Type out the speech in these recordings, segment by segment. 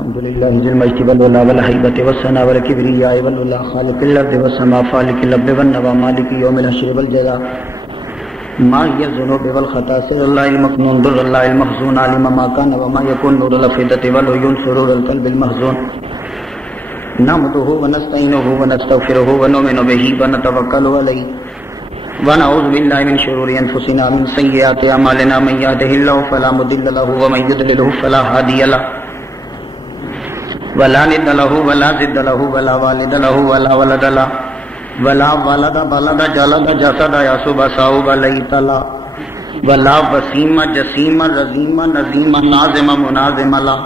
الحمد لله ذي المجد والولا والهيبة والثناء والكبرياء والولا خالق الأرض والسماء فالق الأرض والنوى مالك يوم الحشر والجزاء ماهي الذنوب والخطا سر الله المكنون در الله المخزون علم ما كان وما يكون نور الأفئدة والعيون سرور القلب المحزون نحمده ونستعينه ونستغفره ونؤمن به ونتوكل عليه ونعوذ بالله من شرور أنفسنا من سيئات أعمالنا من يهده الله فلا مضل له ومن يضلل فلا هادي له ولا ند له ولا ضد له ولا والد له ولا ولد له ولا ولد بلد جلد جسد يسب صوب ليت له ولا وسيم جسيم رزيم نظيم ناظم مناظم له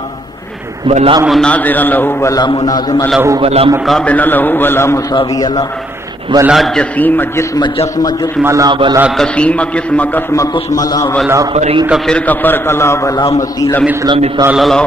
ولا مناظر له ولا مناظم له ولا مقابل له ولا مساوي له ولا جسیم جسم جسم جسم لا ولا قسیم قسم قسم قسم لا ولا فریق فرق فرق لا ولا مسیل مثل مثال لا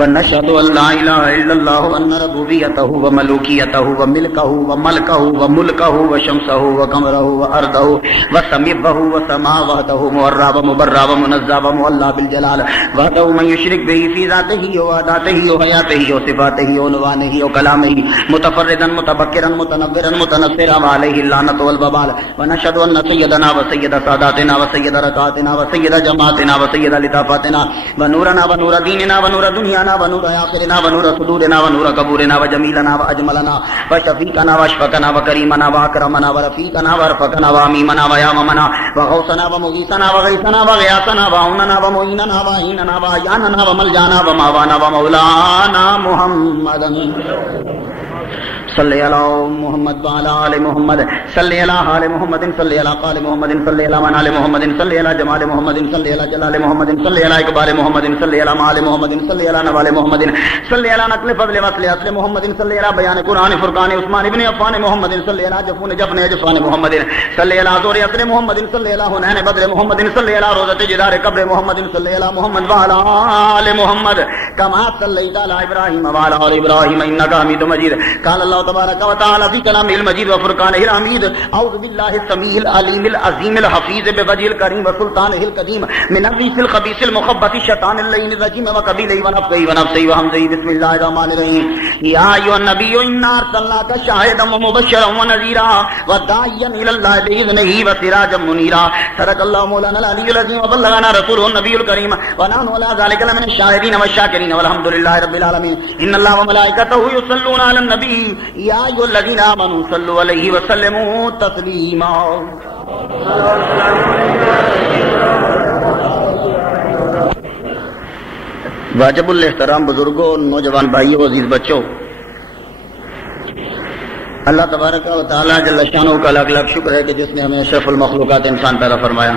ونشهد ان لا اله الا الله وان ربوبیته وملوکیته وملکه وملکه وملکه وشمسه وقمره وارضه وسمعه وسماواته مورا ومبرا ومنزا ومولى بالجلال وحده من يشرك به في ذاته وذاته وحياته وصفاته ونوانه وكلامه متفردا متبكرا متنبرا متنصرا وعليه اللعنة والوبال ونشهد ان سيدنا وسيد ساداتنا وسيد ركعاتنا وسيد جماعتنا وسيد لطافاتنا ونورنا ونور ديننا ونور دنيانا ونور آخرنا ونور صدورنا ونور قبورنا وجميلنا وأجملنا وشفيقنا واشفقنا وكريمنا وأكرمنا ورفيقنا ورفقنا وأميمنا وياممنا وغوثنا ومغيثنا وغيثنا وغياثنا وعوننا ومعيننا وعيننا وعياننا وملجانا وماوانا ومولانا محمد صلی علی محمد وعلی آل محمد صلی علی حال محمد صلی علی قال محمد صلی علی منال محمد صلی علی جمال محمد صلی علی جلال محمد صلی علی اکبار محمد صلی علی مال محمد صلی علی نوال محمد صلی علی نقل فضل وصل اصل محمد صلی علی بیان قرآن فرقان عثمان ابن عفان محمد صلی علی جفون جفن جفان محمد صلی علی زور اثر محمد صلی علی حنین بدر محمد صلی علی روضۃ جدار قبر محمد صلی علی محمد وعلی آل محمد کما صلیت علی ابراہیم وعلی آل ابراہیم انک حمید مجید قال اللہ تبارک و تعالی فی کلامہ المجید و فرقانہ الحمید اعوذ باللہ السمیع العلیم العظیم الحفیظ بوجہ الکریم و سلطانہ القدیم من الرجس الخبیث المخبث الشیطان اللعین الرجیم و قبیلہ ونفسہ ونفسہ وحمزہ بسم اللہ الرحمن الرحیم یا ایھا النبی انا ارسلناک شاہدا ومبشرا ونذیرا وداعیا الی اللہ باذنہ وسراجا منیرا صدق اللہ مولانا العلی العظیم وبلغنا رسولہ النبی الکریم ونحن علی ذلک لمن الشاہدین والشاکرین والحمد للہ رب العالمین ان اللہ وملائکتہ یصلون علی النبی یا ایھا الذین آمنوا صلوا علیہ وسلموا تسلیما واجب الاحترام بزرگوں، نوجوان بھائیوں، عزیز بچوں، اللہ تبارک و تعالیٰ جل شانہ کا لاکھ لاکھ شکر ہے کہ جس نے ہمیں اشرف المخلوقات انسان پیدا فرمایا،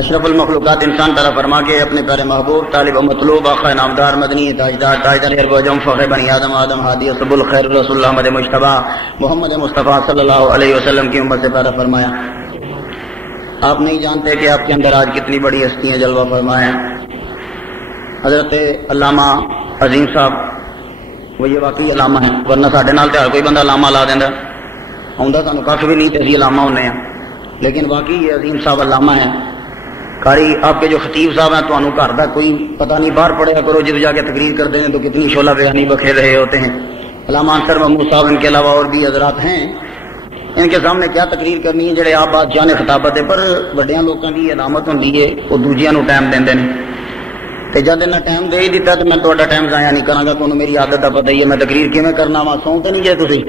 اشرف المخلوقات انسان پیدا فرما کے اپنے پیارے محبوب طالب و مطلوب آقا نامدار مدنی تاجدار تاجدار ارب و جم فخر بنی آدم آدم ہادی اسب الخیر رسول اللہ محمد مجتبیٰ محمد مصطفیٰ صلی اللہ علیہ وسلم کی امت سے پیدا فرمایا۔ آپ نہیں جانتے کہ آپ کے اندر آج کتنی بڑی ہستیاں جلوہ فرمائے ہیں۔ حضرت علامہ عظیم صاحب وہ یہ واقعی علامہ ہیں، ورنہ ساڈے نال تے ہر کوئی بندہ علامہ لا دیندا ہوندا سانوں کھ بھی نہیں تے اسی علامہ ہونے ہیں، لیکن واقعی یہ عظیم صاحب علامہ ہیں۔ قاری آپ کے جو خطیب صاحب ہیں تو انہوں گھر دا کوئی پتہ نہیں، باہر پڑھیا کرو جب جا کے تقریر کرتے ہیں تو کتنی شعلہ بیانی بکھیر رہے ہوتے ہیں۔ علامہ انصر محمود صاحب ان کے علاوہ اور بھی حضرات ہیں، ان کے سامنے کیا تقریر کرنی ہے جڑے آپ بادشاہ نے خطابت ہے، پر بڑیاں لوگوں کی علامت ہوندی ہے وہ دوجیاں نو ٹائم دیندے نے، تے جد انہاں ٹائم دے ہی دیتا تو میں تہاڈا ٹائم ضائع نہیں کراں گا، تانوں میری عادت دا پتہ ہی ہے میں تقریر کیویں کرنا وا، سو تے نہیں جے تسی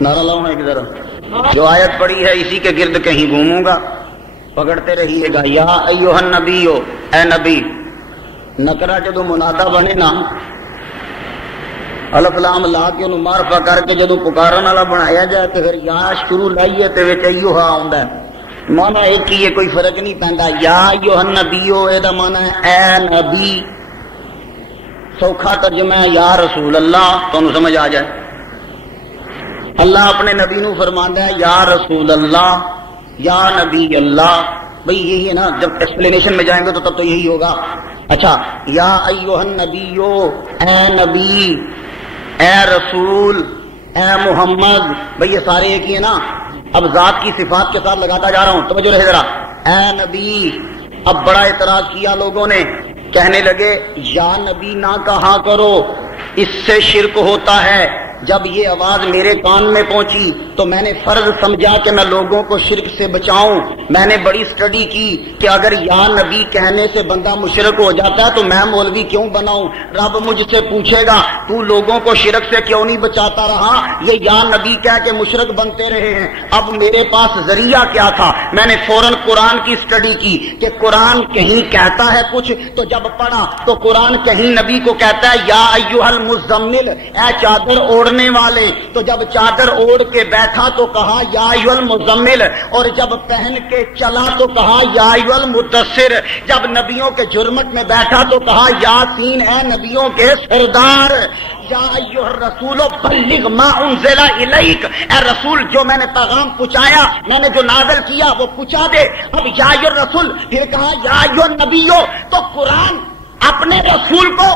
نعرہ لاؤ ایک ذرا، جو آیت پڑھی ہے اسی کے گرد کہیں گھوموں گا، پکڑتے رہیے گا۔ یا ایھا النبی، اے نبی، نکرا جدو منادا بنے نا الف لام لا کے انہوں معرفہ کر کے جدو پکارن والا بنایا جائے تو پھر یا شروع لائیے تے وچ ایھا آوندا ہے، مانا ایک ہی ہے، کوئی فرق نہیں پیندا۔ یا ایھا النبی اے دا مانا ہے اے نبی، سوکھا ترجمہ ہے یا رسول اللہ، تانوں سمجھ آ جائے۔ اللہ اپنے نبی نو فرماندا ہے یا رسول اللہ، یا نبی اللہ، بھئی یہی ہے نا، جب ایکسپلینیشن میں جائیں گے تو تب تو یہی ہوگا۔ اچھا، یا ایھا النبی، اے نبی، اے رسول، اے محمد، بھئی یہ سارے ایک ہی ہے نا۔ اب ذات کی صفات کے ساتھ لگاتا جا رہا ہوں، توجہ رہے ذرا۔ اے نبی، اب بڑا اعتراض کیا لوگوں نے کہنے لگے یا نبی نہ کہا کرو، اس سے شرک ہوتا ہے۔ جب یہ آواز میرے کان میں پہنچی تو میں نے فرض سمجھا کہ میں لوگوں کو شرک سے بچاؤں۔ میں نے بڑی سٹڈی کی کہ اگر یا نبی کہنے سے بندہ مشرک ہو جاتا ہے تو میں مولوی کیوں بناؤں؟ رب مجھ سے پوچھے گا تو لوگوں کو شرک سے کیوں نہیں بچاتا رہا؟ یہ یا نبی کہہ کے مشرک بنتے رہے ہیں۔ اب میرے پاس ذریعہ کیا تھا؟ میں نے فوراً قرآن کی سٹڈی کی کہ قرآن کہیں کہتا ہے کچھ، تو جب پڑھا تو قرآن کہیں نبی کو کہتا ہے یا ایھا المزمل، اے چادر اوڑھنے والے، تو جب چادر اوڑھ کے بیٹھا تو کہا یا ایھا المزمل، اور جب پہن کے چلا تو کہا یا ایھا المدثر، جب نبیوں کے جرمٹ میں بیٹھا تو کہا یاسین، اے نبیوں کے سردار، یا ایھا الرسول بلغ ما انزل الیک، اے رسول جو میں نے پیغام پہنچایا، میں نے جو نازل کیا وہ پہنچا دے۔ اب یا ایھا الرسول، پھر کہا یا ایھا النبیو، تو قرآن اپنے رسول کو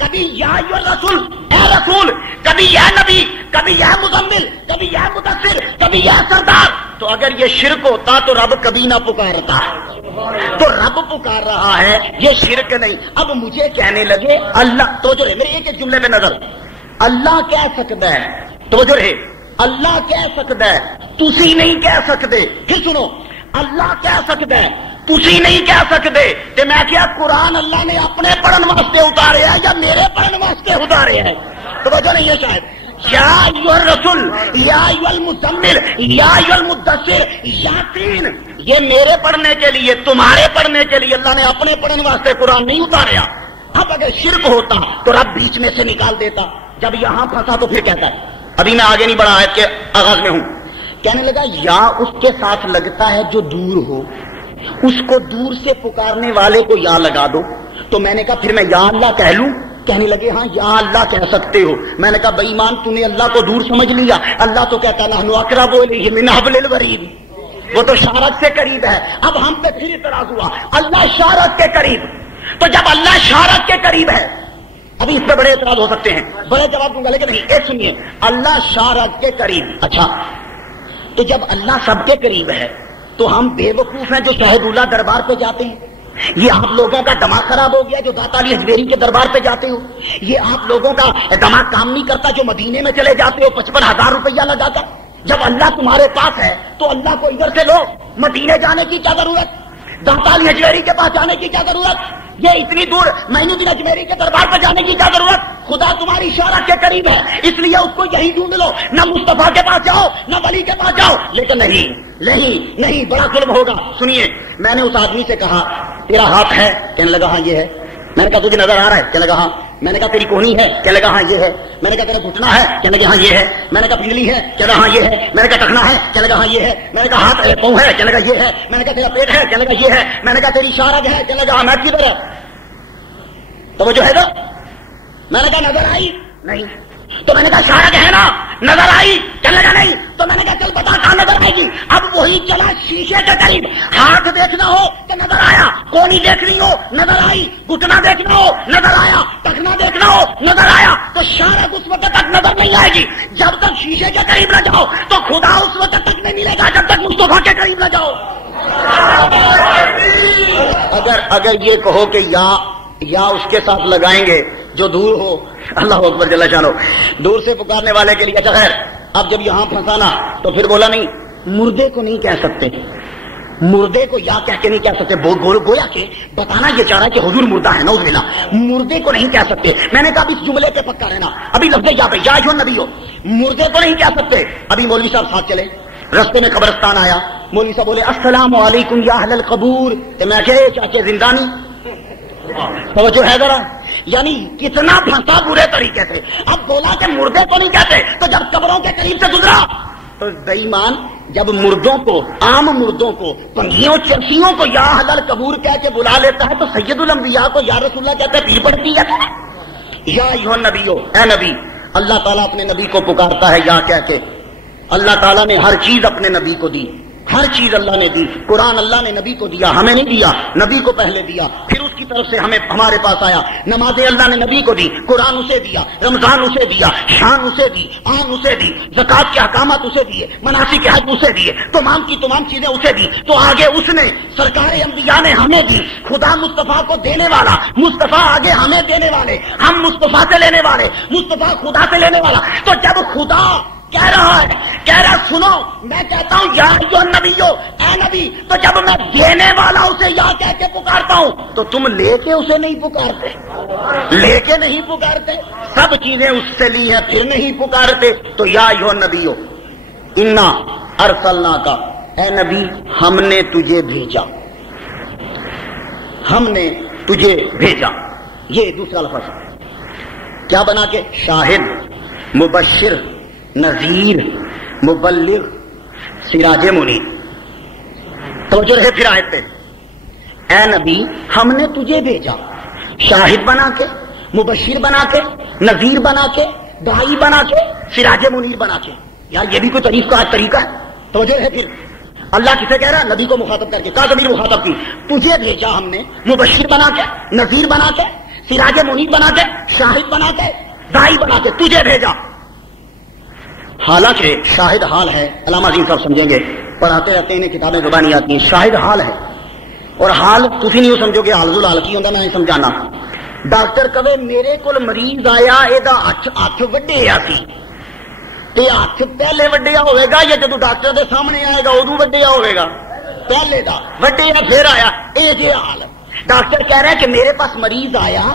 کبھی یا ایھا الرسول، اے رسول، کبھی یا نبی، کبھی یا مزمل، کبھی یا مدثر، کبھی یا سردار۔ تو اگر یہ شرک ہوتا تو رب کبھی نہ پکارتا، تو رب پکار رہا ہے، یہ شرک نہیں۔ اب مجھے کہنے لگے اللہ، توجہ رہے میرے ایک جملے پہ نظر، اللہ کہہ سکتا ہے، توجہ رہے، اللہ کہہ سکتا ہے، تسی نہیں کہہ سکتے۔ پھر سنو، اللہ کہہ سکتا ہے، تسی نہیں کہہ سکتے، کہ میں کیا قرآن اللہ نے اپنے پڑھن واسطے اتارے ہے یا میرے پڑھن واسطے اتارے ہے؟ توجہ نہیں ہے شاید۔ یا ایھا الرسول، یا ایھا المزمل، یا ایھا المدثر، یاسین، یہ میرے پڑھنے کے لیے، تمہارے پڑھنے کے لیے اللہ نے اپنے پڑھن واسطے قرآن نہیں اتاریا۔ اب اگر شرک ہوتا تو رب بیچ میں سے نکال دیتا، جب یہاں پھنسا تو پھر کہتا ہے، ابھی میں آگے نہیں بڑھا آیت کے آغاز میں ہوں، کہنے لگا یا اس کے ساتھ لگتا ہے جو دور ہو، اس کو دور سے پکارنے والے کو یا لگا دو۔ تو میں نے کہا پھر میں یا اللہ کہہ لوں؟ کہنے لگے ہاں یا اللہ کہہ سکتے ہو۔ میں نے کہا بے ایمان، تو نے اللہ کو دور سمجھ لیا، اللہ تو کہتا نحن اقرب الیہ من حبل الورید، وہ تو شارک سے قریب ہے۔ اب ہم پہ پھر اعتراض ہوا، اللہ شارک کے قریب، تو جب اللہ شارک کے قریب ہے، ابھی اس پہ بڑے اعتراض ہو سکتے ہیں، بڑے جواب دوں گا، لیکن نہیں، ایک سنیے، اللہ شارک کے قریب، اچھا تو جب اللہ سب کے قریب ہے تو ہم بے وقوف ہیں جو شاہد اللہ دربار پہ جاتے ہیں؟ یہ آپ لوگوں کا دماغ خراب ہو گیا جو داتا علی حجویری کے دربار پہ جاتے ہو؟ یہ آپ لوگوں کا دماغ کام نہیں کرتا جو مدینے میں چلے جاتے ہو 55,000 روپیہ لگا کر؟ جب اللہ تمہارے پاس ہے تو اللہ کو ادھر سے لو، مدینے جانے کی کیا ضرورت؟ داتا علی حجویری کے پاس جانے کی کیا ضرورت؟ یہ اتنی دور معین الدین اجمیری کے دربار پہ جانے کی کیا ضرورت؟ خدا تمہاری شارک کے قریب ہے، اس لیے اس کو یہی ڈھونڈ لو، نہ مصطفیٰ کے پاس جاؤ نہ ولی کے پاس جاؤ۔ لیکن نہیں، بڑا ظلم ہوگا۔ سنیے، میں نے اس آدمی سے کہا تیرا ہاتھ ہے؟ کہنے لگا ہاں یہ ہے۔ میں نے کہا تجھے نظر آ رہا ہے؟ کہنے لگا ہاں۔ میں نے کہا تیری کوہنی ہے؟ کہنے لگا ہاں یہ ہے۔ میں نے کہا تیرا گھٹنا ہے؟ کہنے لگا ہاں یہ ہے۔ میں نے کہا پنڈلی ہے؟ کہنے لگا ہاں یہ ہے۔ میں نے کہا ٹخنا ہے؟ کہنے لگا ہاں یہ ہے۔ میں نے کہا ہاتھ پاؤں ہے؟ کہنے لگا یہ ہے۔ میں نے کہا تیرا پیٹ ہے؟ کہنے لگا یہ ہے۔ میں نے کہا تیری شارک ہے؟ کہنے لگا ہاں۔ میں کدھر ہے؟ توجہ ہے نا؟ میں نے کہا نظر آئی؟ نہیں۔ تو میں نے کہا شارک ہے نا؟ نظر آئی؟ کہنے لگا نہیں۔ تو میں نے کہا چل بتا کہاں نظر آئے گی؟ اب وہی چلا شیشے کے قریب، ہاتھ دیکھنا ہو تو نظر آیا، کونی دیکھنی ہو نظر آئی، گھٹنا دیکھنا ہو نظر آیا، ٹخنا دیکھنا ہو نظر آیا۔ تو شارک اس وقت تک نظر نہیں آئے گی جب تک شیشے کے قریب نہ جاؤ، تو خدا اس وقت تک نہیں ملے گا جب تک مصطفیٰ کے قریب نہ جاؤ۔ اگر یہ کہو کہ یا اس کے ساتھ لگائیں گے جو دور ہو، اللہ اکبر جل شانہ، دور سے پکارنے والے کے لیے۔ اچھا خیر، اب جب یہاں پھنسانا تو پھر بولا نہیں، مردے کو نہیں کہہ سکتے، مردے کو یا کہہ کے نہیں کہہ سکتے، گویا کہ بتانا یہ چاہ رہا ہے کہ حضور مردہ ہے، نعوذ باللہ، مردے کو نہیں کہہ سکتے۔ میں نے کہا اب اس جملے پہ پکا رہنا، ابھی لفظ یا پہ یا ایھا النبی ہو، مردے کو نہیں کہہ سکتے۔ ابھی مولوی صاحب ساتھ چلے، رستے میں قبرستان آیا، مولوی صاحب بولے السلام علیکم یا اہل القبور، تو میں کہے چاچے زندانی، توجہ ہے ذرا، یعنی کتنا پھنسا برے طریقے سے۔ اب بولا کہ مردے کو نہیں کہتے، تو جب قبروں کے قریب سے گزرا تو بے ایمان، جب مردوں کو، عام مردوں کو، پنگھیوں چرسیوں کو یا اہل القبور کہہ کے بلا لیتا ہے تو سید الانبیاء کو یا رسول اللہ کہتے پیر پڑتی ہے۔ یا ایھا النبی، اے نبی، اللہ تعالیٰ اپنے نبی کو پکارتا ہے یا کہہ کے۔ اللہ تعالیٰ نے ہر چیز اپنے نبی کو دی، ہر چیز اللہ نے دی. قرآن اللہ نے نبی کو دیا, ہمیں نہیں دیا, نبی کو پہلے دیا, پھر اس کی طرف سے ہمیں ہمارے پاس آیا. نمازیں اللہ نے نبی کو دی, قرآن اسے دیا, رمضان اسے دیا, شان اسے دی, آن اسے دی, زکات کے احکامات اسے دیے, مناسک حج اسے دیے, تمام کی تمام چیزیں اسے دی. تو آگے اس نے سرکار انبیاء نے ہمیں دی. خدا مصطفیٰ کو دینے والا, مصطفیٰ آگے ہمیں دینے والے, ہم مصطفیٰ سے لینے والے, مصطفیٰ خدا سے لینے والا. تو جب خدا کہہ رہا ہے, کہہ رہا سنو, میں کہتا ہوں یا جو نبیو, اے نبی, تو جب میں دینے والا اسے یا کہہ کے پکارتا ہوں تو تم لے کے اسے نہیں پکارتے, لے کے نہیں پکارتے, سب چیزیں اس سے لی ہیں پھر نہیں پکارتے. تو یا جو نبیو انا ارسلنا کا, اے نبی ہم نے تجھے بھیجا, ہم نے تجھے بھیجا. یہ دوسرا لفظ کیا بنا کے؟ شاہد, مبشر, نذیر, مبلغ, سراج منیر. توجہ رہے پھر آیت پہ, اے نبی ہم نے تجھے بھیجا, شاہد بنا کے, مبشر بنا کے, نذیر بنا کے, داعی بنا کے, سراج منیر بنا کے. یار یہ بھی کوئی تعریف کا طریقہ ہے. توجہ رہے پھر اللہ کسے کہہ رہا ہے؟ نبی کو مخاطب کر کے. کہا ضمیر مخاطب کی, تجھے بھیجا ہم نے مبشر بنا کے, نذیر بنا کے, سراج منیر بنا کے, شاہد بنا کے, داعی بنا کے, تجھے بھیجا. حالانکہ شاہد حال ہے, علامہ عظیم صاحب سمجھیں گے, پڑھاتے رہتے ہیں کتابیں زبانی آتی ہیں. شاہد حال ہے, اور حال تھی نہیں سمجھو گے, حال زلال کی ہوتا میں نہیں سمجھانا. ڈاکٹر کہے میرے کو مریض آیا, یہ ہاتھ وڈیا سی, تے ہاتھ پہلے وڈیا ہوئے گا یا جدو ڈاکٹر دے سامنے آئے گا ادو وڈیا ہوئے گا؟ پہلے دا وڈیا پھر آیا. اے جے حال. ڈاکٹر کہہ رہا ہے کہ میرے پاس مریض آیا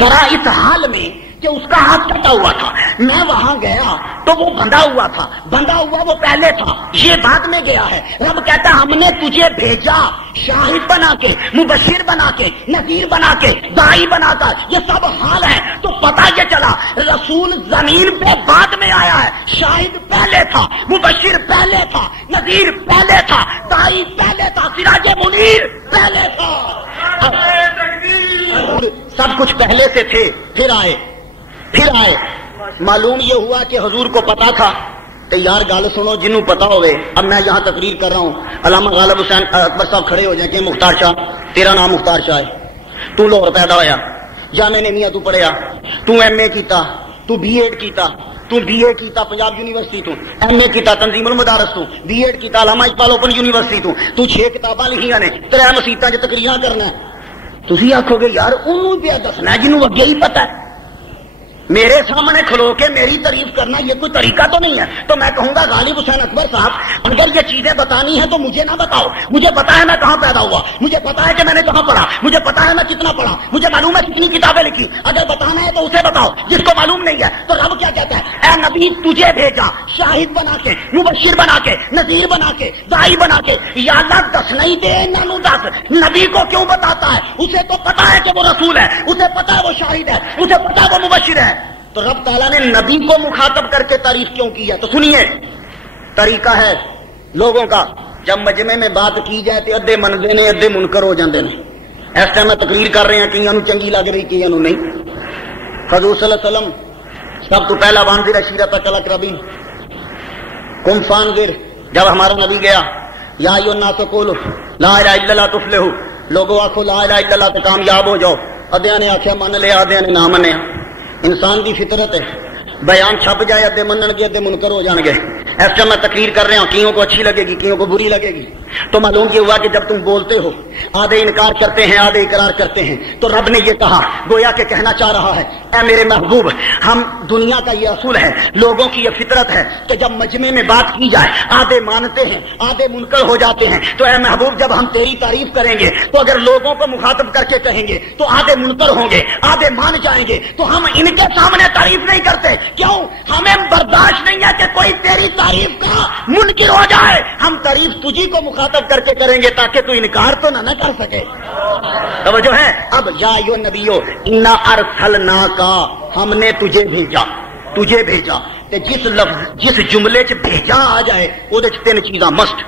ذرا اس حال میں کہ اس کا ہاتھ کٹا ہوا تھا, میں وہاں گیا تو وہ بندھا ہوا تھا, بندھا ہوا وہ پہلے تھا, یہ بعد میں گیا ہے. رب کہتا ہم نے تجھے بھیجا شاہد بنا کے, مبشر بنا کے, نذیر بنا کے, داعی بنا کر. یہ سب حال ہے. تو پتہ یہ چلا رسول زمین پہ بعد میں آیا ہے, شاہد پہلے تھا, مبشر پہلے تھا, نذیر پہلے تھا, داعی پہلے تھا, سراج منیر پہلے تھا. سب کچھ پہلے سے تھے, پھر آئے, پھر آئے. معلوم یہ ہوا کہ حضور کو پتا تھا. تو یار گل سنو جنوں پتا ہوئے. اب میں یہاں تقریر کر رہا ہوں, علامہ غالب حسین اکبر صاحب کھڑے ہو جائیں کہ مختار شاہ, تیرا نام مختار شاہ ہے, تو لاہور پیدا ہویا, جامعہ نعمیہ تو پڑھیا, تو ایم اے کیتا, تو بی ایڈ کیتا, تو بی اے کیتا پنجاب یونیورسٹی تو, ایم اے کیتا تنظیم المدارس تو, بی ایڈ کیتا علامہ اقبال اوپن یونیورسٹی تو 6 کتاباں لکھیاں نے, 3 مسیتاں چ تقریراں کرنا ہے. تسی آکھو گے یار انہوں پہ دسنا جنہوں اگے ہی پتا ہے. میرے سامنے کھلو کے میری تعریف کرنا یہ کوئی طریقہ تو نہیں ہے. تو میں کہوں گا غالب حسین اکبر صاحب اگر یہ چیزیں بتانی ہیں تو مجھے نہ بتاؤ. مجھے پتا ہے میں کہاں پیدا ہوا, مجھے پتا ہے کہ میں نے کہاں پڑھا, مجھے پتا ہے میں کتنا پڑھا, مجھے معلوم ہے کتنی کتابیں لکھی. اگر بتانا ہے تو اسے بتاؤ جس کو معلوم نہیں ہے. تو رب کیا کہتا ہے, اے نبی تجھے بھیجا شاہد بنا کے, مبشر بنا کے, نذیر بنا کے, داعی بنا کے. یا اللہ دس نہیں دے انہوں دس, نبی کو کیوں بتاتا ہے؟ اسے تو پتا ہے کہ وہ رسول ہے, اسے پتا ہے وہ شاہد ہے, اسے پتا ہے وہ مبشر ہے. تو رب تعالیٰ نے نبی کو مخاطب کر کے تعریف کیوں کی ہے؟ تو سنیے, طریقہ ہے لوگوں کا, جب مجمع میں بات کی جائے تو ادھے منتے نے ادھے منکر ہو جاندے نے. اس ٹائم میں تقریر کر رہے ہیں, کئیوں چنگی لگ رہی کئیوں نہیں. حضور صلی اللہ علیہ وسلم سب تو پہلا وانذر عشیرتک الاقربین, قم فانذر. جب ہمارا نبی گیا, یا ایھا الناس قولوا لا الہ الا اللہ تفلحوا, لوگوں آکھو لا الہ الا اللہ تے کامیاب ہو جاؤ. ادھیاں نے آکھیا من لیا, ادھیاں نے نہ منیا. انسان دی فطرت ہے, بیان چھپ جائے ادھے منن گے ادھے منکر ہو جان گے. ایسا میں تقریر کر رہا ہوں, کئیوں کو اچھی لگے گی, کئیوں کو بری لگے گی. تو معلوم یہ ہوا کہ جب تم بولتے ہو آدھے انکار کرتے ہیں, آدھے اقرار کرتے ہیں. تو رب نے یہ کہا, گویا کہ کہنا چاہ رہا ہے اے میرے محبوب, ہم دنیا کا یہ اصول ہے, لوگوں کی یہ فطرت ہے کہ جب مجمع میں بات کی جائے آدھے مانتے ہیں آدھے منکر ہو جاتے ہیں. تو اے محبوب جب ہم تیری تعریف کریں گے تو اگر لوگوں کو مخاطب کر کے کہیں گے تو آدھے منکر ہوں گے, آدھے مان جائیں گے. تو ہم ان کے سامنے تعریف نہیں کرتے. کیوں؟ ہمیں برداشت نہیں ہے کہ کوئی تیری تعریف کا منکر ہو جائے. ہم تعریف تجھی کو مخاطب کر کے کریں گے تاکہ تو انکار تو نہ کر سکے. توجہ ہے. اب یا ایھا نبیو انا ارسلناک, ہم نے تجھے بھیجا, تجھے بھیجا. تے جس لفظ جس جملے چ بھیجا آ جائے وہ 3 چیزاں مسٹ.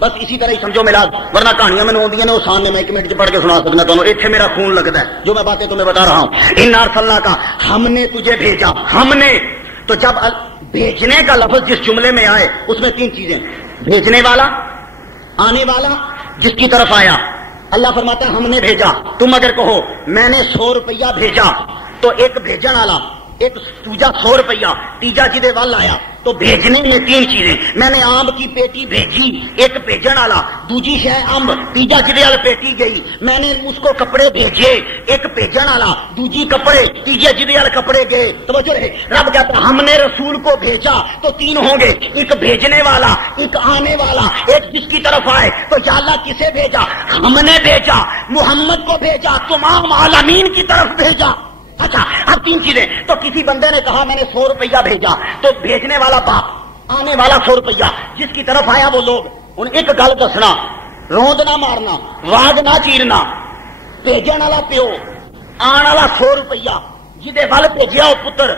بس اسی طرح ہی سمجھو ملاد, ورنہ کہانیاں میں ہوندیاں نے وہ سامنے میں 1 منٹ پڑھ کے سنا سکنا تمہیں. ایتھے میرا خون لگتا ہے جو میں باتیں تمہیں بتا رہا ہوں. انا ارسلناک, ہم نے تجھے بھیجا, ہم نے. تو جب بھیجنے کا لفظ جس جملے میں آئے اس میں 3 چیزیں, بھیجنے والا, آنے والا جس کی طرف آیا، اللہ فرماتا ہے ہم نے بھیجا. تم اگر کہو میں نے 100 روپیہ بھیجا تو ایک بھیجن والا، ایک دوجا 100 روپیہ، تیجا جدے وال آیا. تو بھیجنے میں 3 چیزیں. میں نے آم کی پیٹی بھیجی، ایک بھیجن والا، دوجی شے امب، تیجا جدے وال پیٹی گئی. میں نے اس کو کپڑے بھیجے، ایک بھیجن والا، دوجی کپڑے، تیجے جدے وال کپڑے گئے. توجہ رہے، رب کہتا ہم نے رسول کو بھیجا تو 3 ہوں گے، ایک بھیجنے والا، ایک آنے والا، ایک جس کی طرف آئے. تو یا اللہ کسے بھیجا؟ ہم نے بھیجا، محمد کو بھیجا، تمام عالمین کی طرف بھیجا. اچھا اب 3 چیزیں. تو کسی بندے نے کہا میں نے 100 روپیہ بھیجا، تو بھیجنے والا باپ، آنے والا 100 روپیہ، جس کی طرف آیا وہ لوگ. ان ایک گل دسنا، روند نہ مارنا، واگ نہ چیرنا. بھیجن والا پیو، آن والا 100 روپیہ، جہدے ول بھیجیا وہ پتر،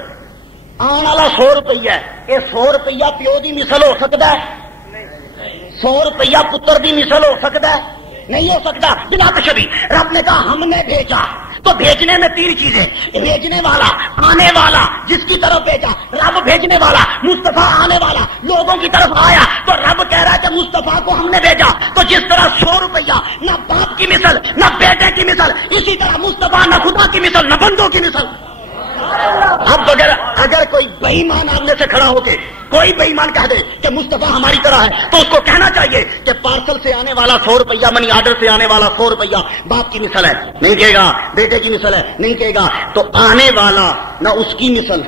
آن والا 100 روپیہ. یہ 100 روپیہ پیو دی مثل ہو سکتا ہے؟ 100 روپیہ پتر دی مثل ہو سکتا ہے؟ نہیں ہو سکتا. بلا تشبیہ رب نے کہا ہم نے بھیجا. تو بھیجنے میں 3 چیزیں، بھیجنے والا، آنے والا، جس کی طرف بھیجا. رب بھیجنے والا، مصطفیٰ آنے والا، لوگوں کی طرف آیا. تو رب کہہ رہا ہے کہ مصطفیٰ کو ہم نے بھیجا. تو جس طرح 100 روپیہ نہ باپ کی مثل، نہ بیٹے کی مثل، اسی طرح مصطفیٰ نہ خدا کی مثل، نہ بندوں کی مثل. اب اگر کوئی بے ایمان آدمی سے کھڑا ہو کے کوئی بے ایمان کہہ دے کہ مصطفیٰ ہماری طرح ہے، تو اس کو کہنا چاہیے کہ پارسل سے آنے والا 100 روپیہ، منی آرڈر سے آنے والا 100 روپیہ باپ کی مثل ہے. نہیں کہے گا. بیٹے کی مثل ہے، نہیں کہے گا. تو آنے والا نہ اس کی مثل،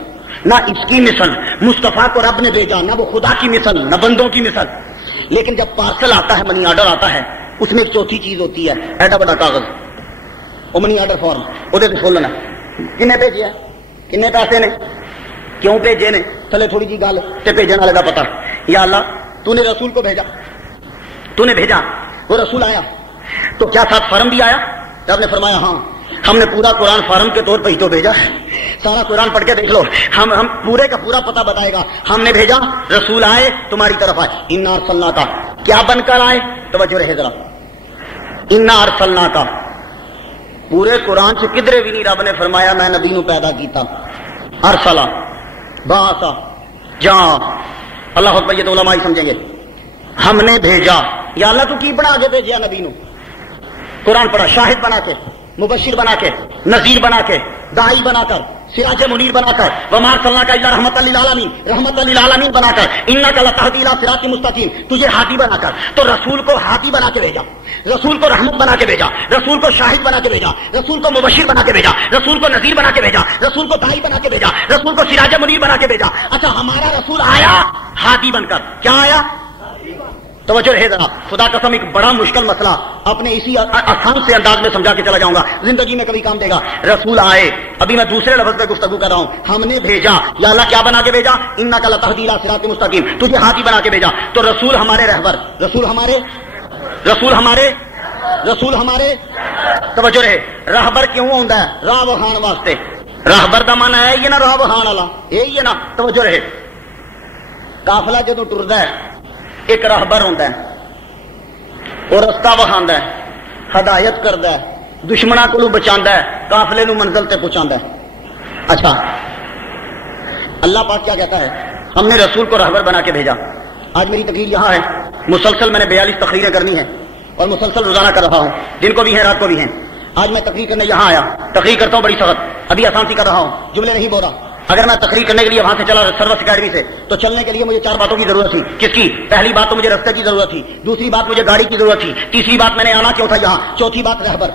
نہ اس کی مثل. مصطفیٰ کو رب نے بھیجا، نہ وہ خدا کی مثل، نہ بندوں کی مثل. لیکن جب پارسل آتا ہے، منی آرڈر آتا ہے، اس میں ایک چوتھی چیز ہوتی ہے، ایڈا بڑا کاغذ، وہ منی آرڈر فارم، وہ کھولنا کنے بھیجیا، کنے پیسے نے، کیوں بھیجے نے، تھلے تھوڑی جی گل تے بھیجنے والے کا پتا. یا اللہ تو نے رسول کو بھیجا، تو نے بھیجا، وہ رسول آیا تو کیا ساتھ فارم بھی آیا؟ تو آپ نے فرمایا ہاں، ہم نے پورا قرآن فارم کے طور پہ ہی تو بھیجا. سارا قرآن پڑھ کے دیکھ لو، ہم پورے کا پورا پتہ بتائے گا. ہم نے بھیجا، رسول آئے، تمہاری طرف آئے. انا ارسلنا کا کیا بن کر آئے؟ توجہ رہے ذرا. انا ارسلنا کا پورے قرآن سے کدھر بھی نہیں رب نے فرمایا میں نبی نو پیدا کیتا. ارسلا، باسا، جہاں اللہ اکبر. یہ تو علماء ہی سمجھیں گے. ہم نے بھیجا، یا اللہ تو کی بنا کے بھیجا نبی نو؟ قرآن پڑھا، شاہد بنا کے، مبشر بنا کے، نذیر بنا کے، داعی بنا کر، سراج منیر بنا کر، وما ارسلناک الا رحمۃ للعالمین، رحمۃ للعالمین بنا کر، انک لتہدی الی صراط مستقیم، تجھے ہادی بنا کر. تو رسول کو ہادی بنا کے بھیجا، رسول کو رحمت بنا کے بھیجا، رسول کو شاہد بنا کے بھیجا، رسول کو مبشر بنا کے بھیجا، رسول کو نذیر بنا کے بھیجا، رسول کو داعی بنا کے بھیجا، رسول کو سراج منیر بنا کے بھیجا. اچھا ہمارا رسول آیا ہادی بن کر. کیا آیا؟ توجہ رہے ذرا. خدا قسم ایک بڑا مشکل مسئلہ اپنے اسی آسان سے انداز میں سمجھا کے چلا جاؤں گا، زندگی میں کبھی کام دے گا. رسول آئے، ابھی میں دوسرے لفظ پہ گفتگو کر رہا ہوں. ہم نے بھیجا، یا اللہ کیا بنا کے بھیجا؟ انک لتہدی الی صراط مستقیم، تجھے ہادی بنا کے بھیجا. تو رسول ہمارے رہبر، رسول ہمارے توجہ رہے. رہبر کیوں ہوندا ہے؟ راہ وکھان واسطے. رہبر دا معنی ہے یہ نا راہ وکھان والا، یہی ہے نا. توجہ رہے. قافلہ جدوں ٹردا ہے ایک رہبر ہوتا ہے، وہ رستہ وکھاندا ہے، ہدایت کردا ہے، دشمناں کولوں بچاندا ہے، قافلے نو منزل تے پہنچاندا ہے. اچھا اللہ پاک کیا کہتا ہے؟ ہم نے رسول کو رہبر بنا کے بھیجا. آج میری تقریر یہاں ہے، مسلسل میں نے 42 تقریریں کرنی ہیں اور مسلسل روزانہ کر رہا ہوں، دن کو بھی ہیں رات کو بھی ہیں. آج میں تقریر کرنے یہاں آیا، تقریر کرتا ہوں بڑی سخت، ابھی آسان سی کر رہا ہوں، جملے نہیں بول رہا. اگر میں تقریر کرنے کے لیے وہاں سے چلا سروس اکیڈمی سے، تو چلنے کے لیے مجھے 4 باتوں کی ضرورت تھی. کس کی؟ پہلی بات تو مجھے رستے کی ضرورت تھی، دوسری بات مجھے گاڑی کی ضرورت تھی، تیسری بات میں نے آنا کیوں تھا یہاں، چوتھی بات رہبر.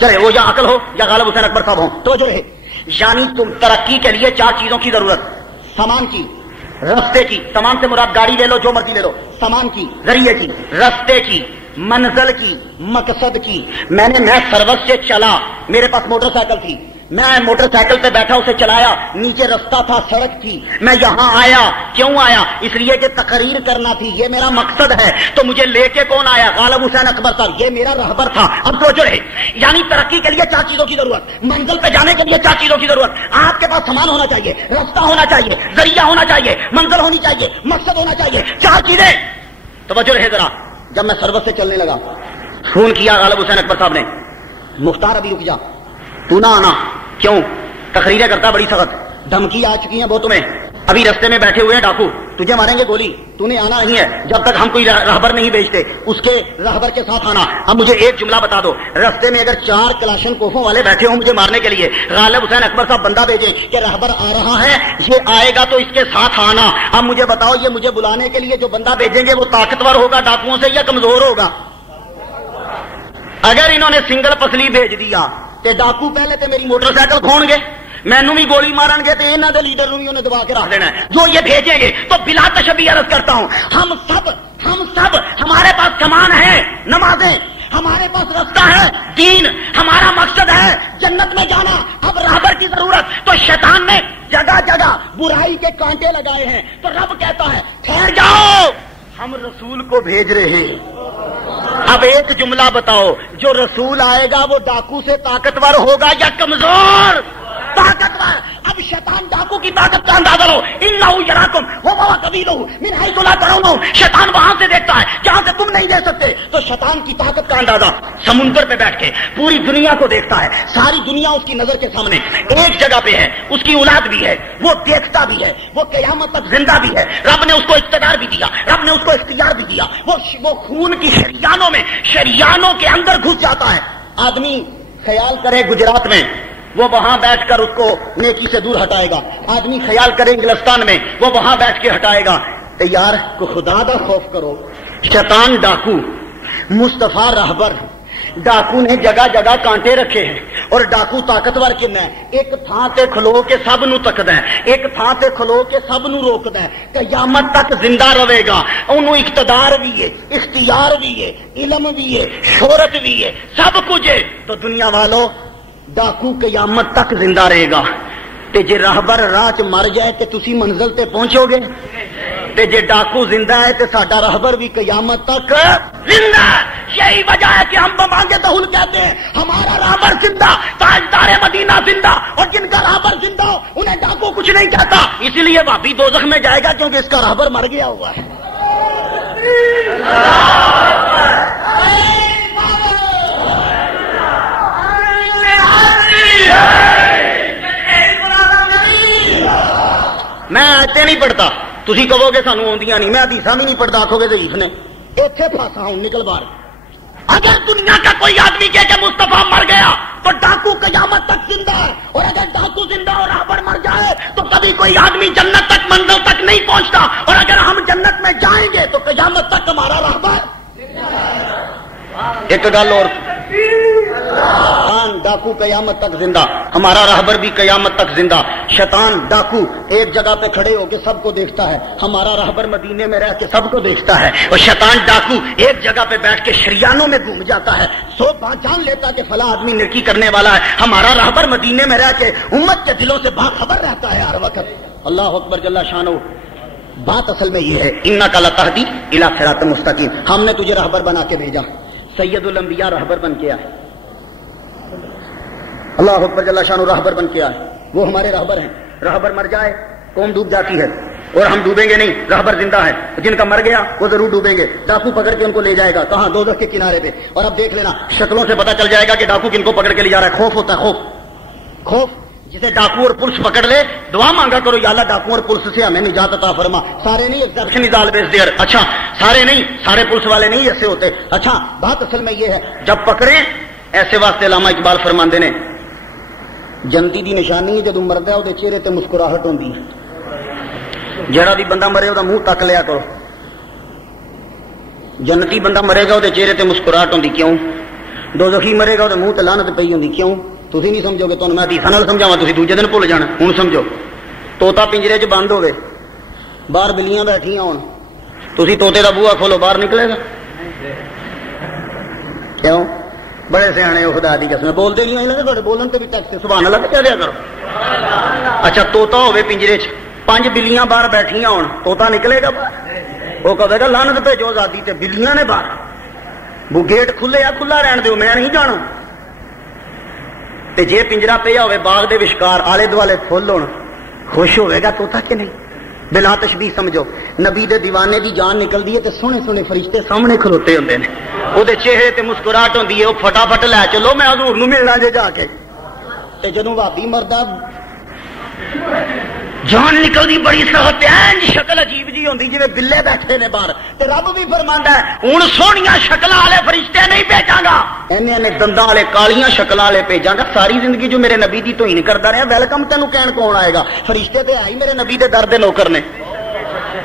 چلے وہ یا عقل ہو یا غالب حسین اکبر صاحب ہوں. تو جو ہے یعنی تم ترقی کے لیے 4 چیزوں کی ضرورت: سامان کی، رستے کی، سامان سے مراد گاڑی لے لو، جو مرضی لے لو، سامان کی، ذریعے کی، رستے کی، منزل کی، مقصد کی. میں سروس سے چلا، میرے پاس موٹر سائیکل تھی، میں موٹر سائیکل پہ بیٹھا، اسے چلایا، نیچے رستہ تھا، سڑک تھی. میں یہاں آیا، کیوں آیا؟ اس لیے کہ تقریر کرنا تھی، یہ میرا مقصد ہے. تو مجھے لے کے کون آیا؟ غالب حسین اکبر صاحب، یہ میرا رہبر تھا. اب تو جو ہے یعنی ترقی کے لیے 4 چیزوں کی ضرورت، منزل پہ جانے کے لیے 4 چیزوں کی ضرورت. آپ کے پاس سامان ہونا چاہیے، رستہ ہونا چاہیے، ذریعہ ہونا چاہیے، منزل ہونی چاہیے، مقصد ہونا چاہیے. 4 چیزیں. توجہ رہے ذرا. جب میں سروس سے چلنے لگا، فون کیا غالب حسین اکبر صاحب نے، مختار ابھی رک جا، تو نہ آنا. کیوں؟ تقریریں کرتا بڑی سخت، دھمکی آ چکی ہیں بہت تمہیں. ابھی رستے میں بیٹھے ہوئے ہیں ڈاکو, تجھے ماریں گے گولی, تو نے آنا نہیں ہے جب تک ہم کوئی راہبر نہیں بھیجتے, اس کے راہبر کے ساتھ آنا. اب مجھے ایک جملہ بتا دو, رستے میں اگر 4 کلاشن کوفوں والے بیٹھے ہوں مجھے مارنے کے لیے, غالب حسین اکبر صاحب بندہ بھیجیں کہ راہبر آ رہا ہے, یہ آئے گا تو اس کے ساتھ آنا. اب مجھے بتاؤ یہ مجھے بلانے کے لیے جو بندہ بھیجیں گے وہ طاقتور ہوگا ڈاکوؤں سے یا کمزور ہوگا؟ اگر انہوں نے سنگل پسلی بھیج دیا تے ڈاکو پہلے تے میری موٹر سائیکل کھون گے, مینو بھی گولی مارن گے, تو انہوں نے لیڈر بھی انہیں دبا کے رکھ دینا ہے جو یہ بھیجیں گے. تو بلا تشبیہ عرض کرتا ہوں, ہم سب ہمارے پاس کمان ہے نمازیں, ہمارے پاس رستہ ہے دین, ہمارا مقصد ہے جنت میں جانا. اب رہبر کی ضرورت, تو شیطان نے جگہ جگہ برائی کے کانٹے لگائے ہیں, تو رب کہتا ہے ٹھہر جاؤ, ہم رسول کو بھیج رہے ہیں. اب ایک جملہ بتاؤ, جو رسول آئے گا وہ ڈاکو سے طاقتور ہوگا یا کمزور؟ طاقتور. اب شیطان ڈاکو کی طاقت کا اندازہ لو, انہو یراکم وہو قبیلہ من حیث لا ترونہم. شیطان وہاں سے دیکھتا ہے جہاں سے تم نہیں دیکھ سکتے. تو شیطان کی طاقت کا اندازہ سمندر پہ بیٹھ کے پوری دنیا کو دیکھتا ہے, ساری دنیا اس کی نظر کے سامنے ایک جگہ پہ ہے, اس کی اولاد بھی ہے, وہ دیکھتا بھی ہے, وہ قیامت تک زندہ بھی ہے. رب نے اس کو اقتدار بھی دیا, رب نے اس کو اختیار بھی دیا. وہ خون کی شریانوں میں, شریانوں کے اندر گھس جاتا ہے. آدمی خیال کرے گجرات میں, وہ وہاں بیٹھ کر اس کو نیکی سے دور ہٹائے گا. آدمی خیال کرے انگلستان میں, وہ وہاں بیٹھ کے ہٹائے گا. تو یار کو خدا دا خوف کرو. شیطان ڈاکو, مصطفیٰ راہبر. ڈاکو نے جگہ جگہ کانٹے رکھے ہیں, اور ڈاکو طاقتور کن ہے, ایک تھان تے کھلو کے سب نو تکدا ہے, ایک تھان تے کھلو کے سب نو روکدا ہے. قیامت تک زندہ رہے گا. انہوں اقتدار بھی ہے, اختیار بھی ہے, علم بھی ہے, شہرت بھی ہے, سب کچھ ہے. تو دنیا والوں ڈاکو قیامت تک زندہ رہے گا. تے جے راہبر راہ چ مر جائے تے تسی منزل تے پہنچو گے, تے جے ڈاکو زندہ ہے تے ساڈا راہبر بھی قیامت تک زندہ ہے. یہی وجہ ہے کہ ہم بمانگے دہل کہتے ہیں ہمارا راہبر زندہ, تاجدار مدینہ زندہ, اور جن کا راہبر زندہ ہو انہیں ڈاکو کچھ نہیں کہتا. اسی لیے بھابی دوزخ میں جائے گا کیونکہ اس کا راہبر مر گیا ہوا ہے. میں آیتیں نہیں پڑھتا, تسی کہو گے سانو آندیاں نہیں. میں حدیثاں بھی نہیں پڑھتا, آکھو گے ضعیف نے. ایتھے پھنسا ہوں, نکل باہر. اگر دنیا کا کوئی آدمی کہے کہ مصطفیٰ مر گیا تو ڈاکو قیامت تک زندہ ہے, اور اگر ڈاکو زندہ اور راہبر مر جائے تو کبھی کوئی آدمی جنت تک منزل تک نہیں پہنچتا. اور اگر ہم جنت میں جائیں گے تو قیامت تک ہمارا راہبر. ایک گل اور, شیطان ڈاکو قیامت تک زندہ, ہمارا راہبر بھی قیامت تک زندہ. شیطان ڈاکو ایک جگہ پہ کھڑے ہو کے سب کو دیکھتا ہے, ہمارا راہبر مدینے میں رہ کے سب کو دیکھتا ہے. اور شیطان ڈاکو ایک جگہ پہ بیٹھ کے شریانوں میں گھوم جاتا ہے, سو جان لیتا کہ فلاں آدمی نیکی کرنے والا ہے. ہمارا راہبر مدینے میں رہ کے امت کے دلوں سے باخبر رہتا ہے ہر وقت. اللہ اکبر جل شانہ. بات اصل میں یہ ہے, انک لتہدی الی صراط مستقیم. ہم نے تجھے راہبر بنا کے بھیجا. سید الانبیاء راہبر بن کے آئے. اللہ اکبر جل شانہ راہبر بن کے آئے. وہ ہمارے راہبر ہیں. راہبر مر جائے قوم ڈوب جاتی ہے, اور ہم ڈوبیں گے نہیں, راہبر زندہ ہے. جن کا مر گیا وہ ضرور ڈوبیں گے. ڈاکو پکڑ کے ان کو لے جائے گا کہاں؟ دوزخ کے کنارے پہ. اور اب دیکھ لینا شکلوں سے پتہ چل جائے گا کہ ڈاکو کن کو پکڑ کے لے جا رہا ہے. خوف ہوتا ہے, خوف. جسے ڈاکو اور پولیس پکڑ لے دعا مانگا کرو, یا اللہ ڈاکو اور پولیس سے ہمیں نجات عطا فرما. سارے نہیں ایکسیپشن از آلویز دیئر. اچھا سارے نہیں, سارے پولیس والے نہیں ایسے ہوتے. اچھا بات اصل میں یہ ہے, جب پکڑے ایسے واسطے علامہ اقبال فرماندے نے جنتی دی نشانی ہے جدوں مردا ہے, وہ چہرے تے مسکراہٹ ہوندی ہے. جڑا بھی بندہ مرے وہ منہ تک لیا کرو. جنتی بندہ مرے گا وہ چہرے تے مسکراہٹ ہوندی کیوں؟ دوزخی مرے گا وہ منہ تے لعنت پئی ہوندی کیوں؟ تسی نہیں سمجھو گے, تمہیں میں حدیثاں نال سمجھاواں, تسی دوجے دن بھول جانا. ہن سمجھو, طوطا پنجرے 'چ بند ہوے, باہر بلیاں بیٹھیاں ہون, تسی طوطے دا بوہا کھولو باہر نکلے گا کیوں؟ بڑے سیانے ہو خدا دی قسم, بولتے نہیں لگے تھوڑے بولن تے بھی ٹیکس سبحان اللہ کہہ دیا کرو. اچھا طوطا ہوے پنجرے 'چ, 5 بلیاں باہر بیٹھیاں ہون, طوطا نکلے گا باہر؟ وہ کہے گا لعنت بھیجو آزادی تے, بلیاں نے باہر. وہ گیٹ کھلے یا کھلا رہن دیو, میں نہیں جانا. تے جے پنجرا پیا ہوئے باغ دے وشکار, آلے دوالے پھل ہون, خوش ہوئے گا طوطا کہ نہیں؟ بلا تشبیہ سمجھو. نبی دے دیوانے دی جان نکل دی ہے تے سونے سونے فرشتے سامنے کھلوتے ہوندے نے, او دے چہرے تے مسکراہٹ ہوندی ہے, او فٹافٹ لے چلو میں حضور نو ملنا جے جا کے. تے جدوں بھابی مردا جان نکلتی بڑی سخت ہے، شکل عجیب جی ہوندی جویں بلے بیٹھے نے باہر، تے رب بھی فرماندا ہے ہن سونیاں شکلاں والے فرشتے نہیں بھیجاں گا، انہیں دنداں والے کالیاں شکلاں والے بھیجاں گا۔ ساری زندگی جو میرے نبی دی توہین کردا رہیا، ویلکم تینوں کہن کون آئے گا؟ فرشتے تے ہے ہی میرے نبی دے در دے نوکر نے۔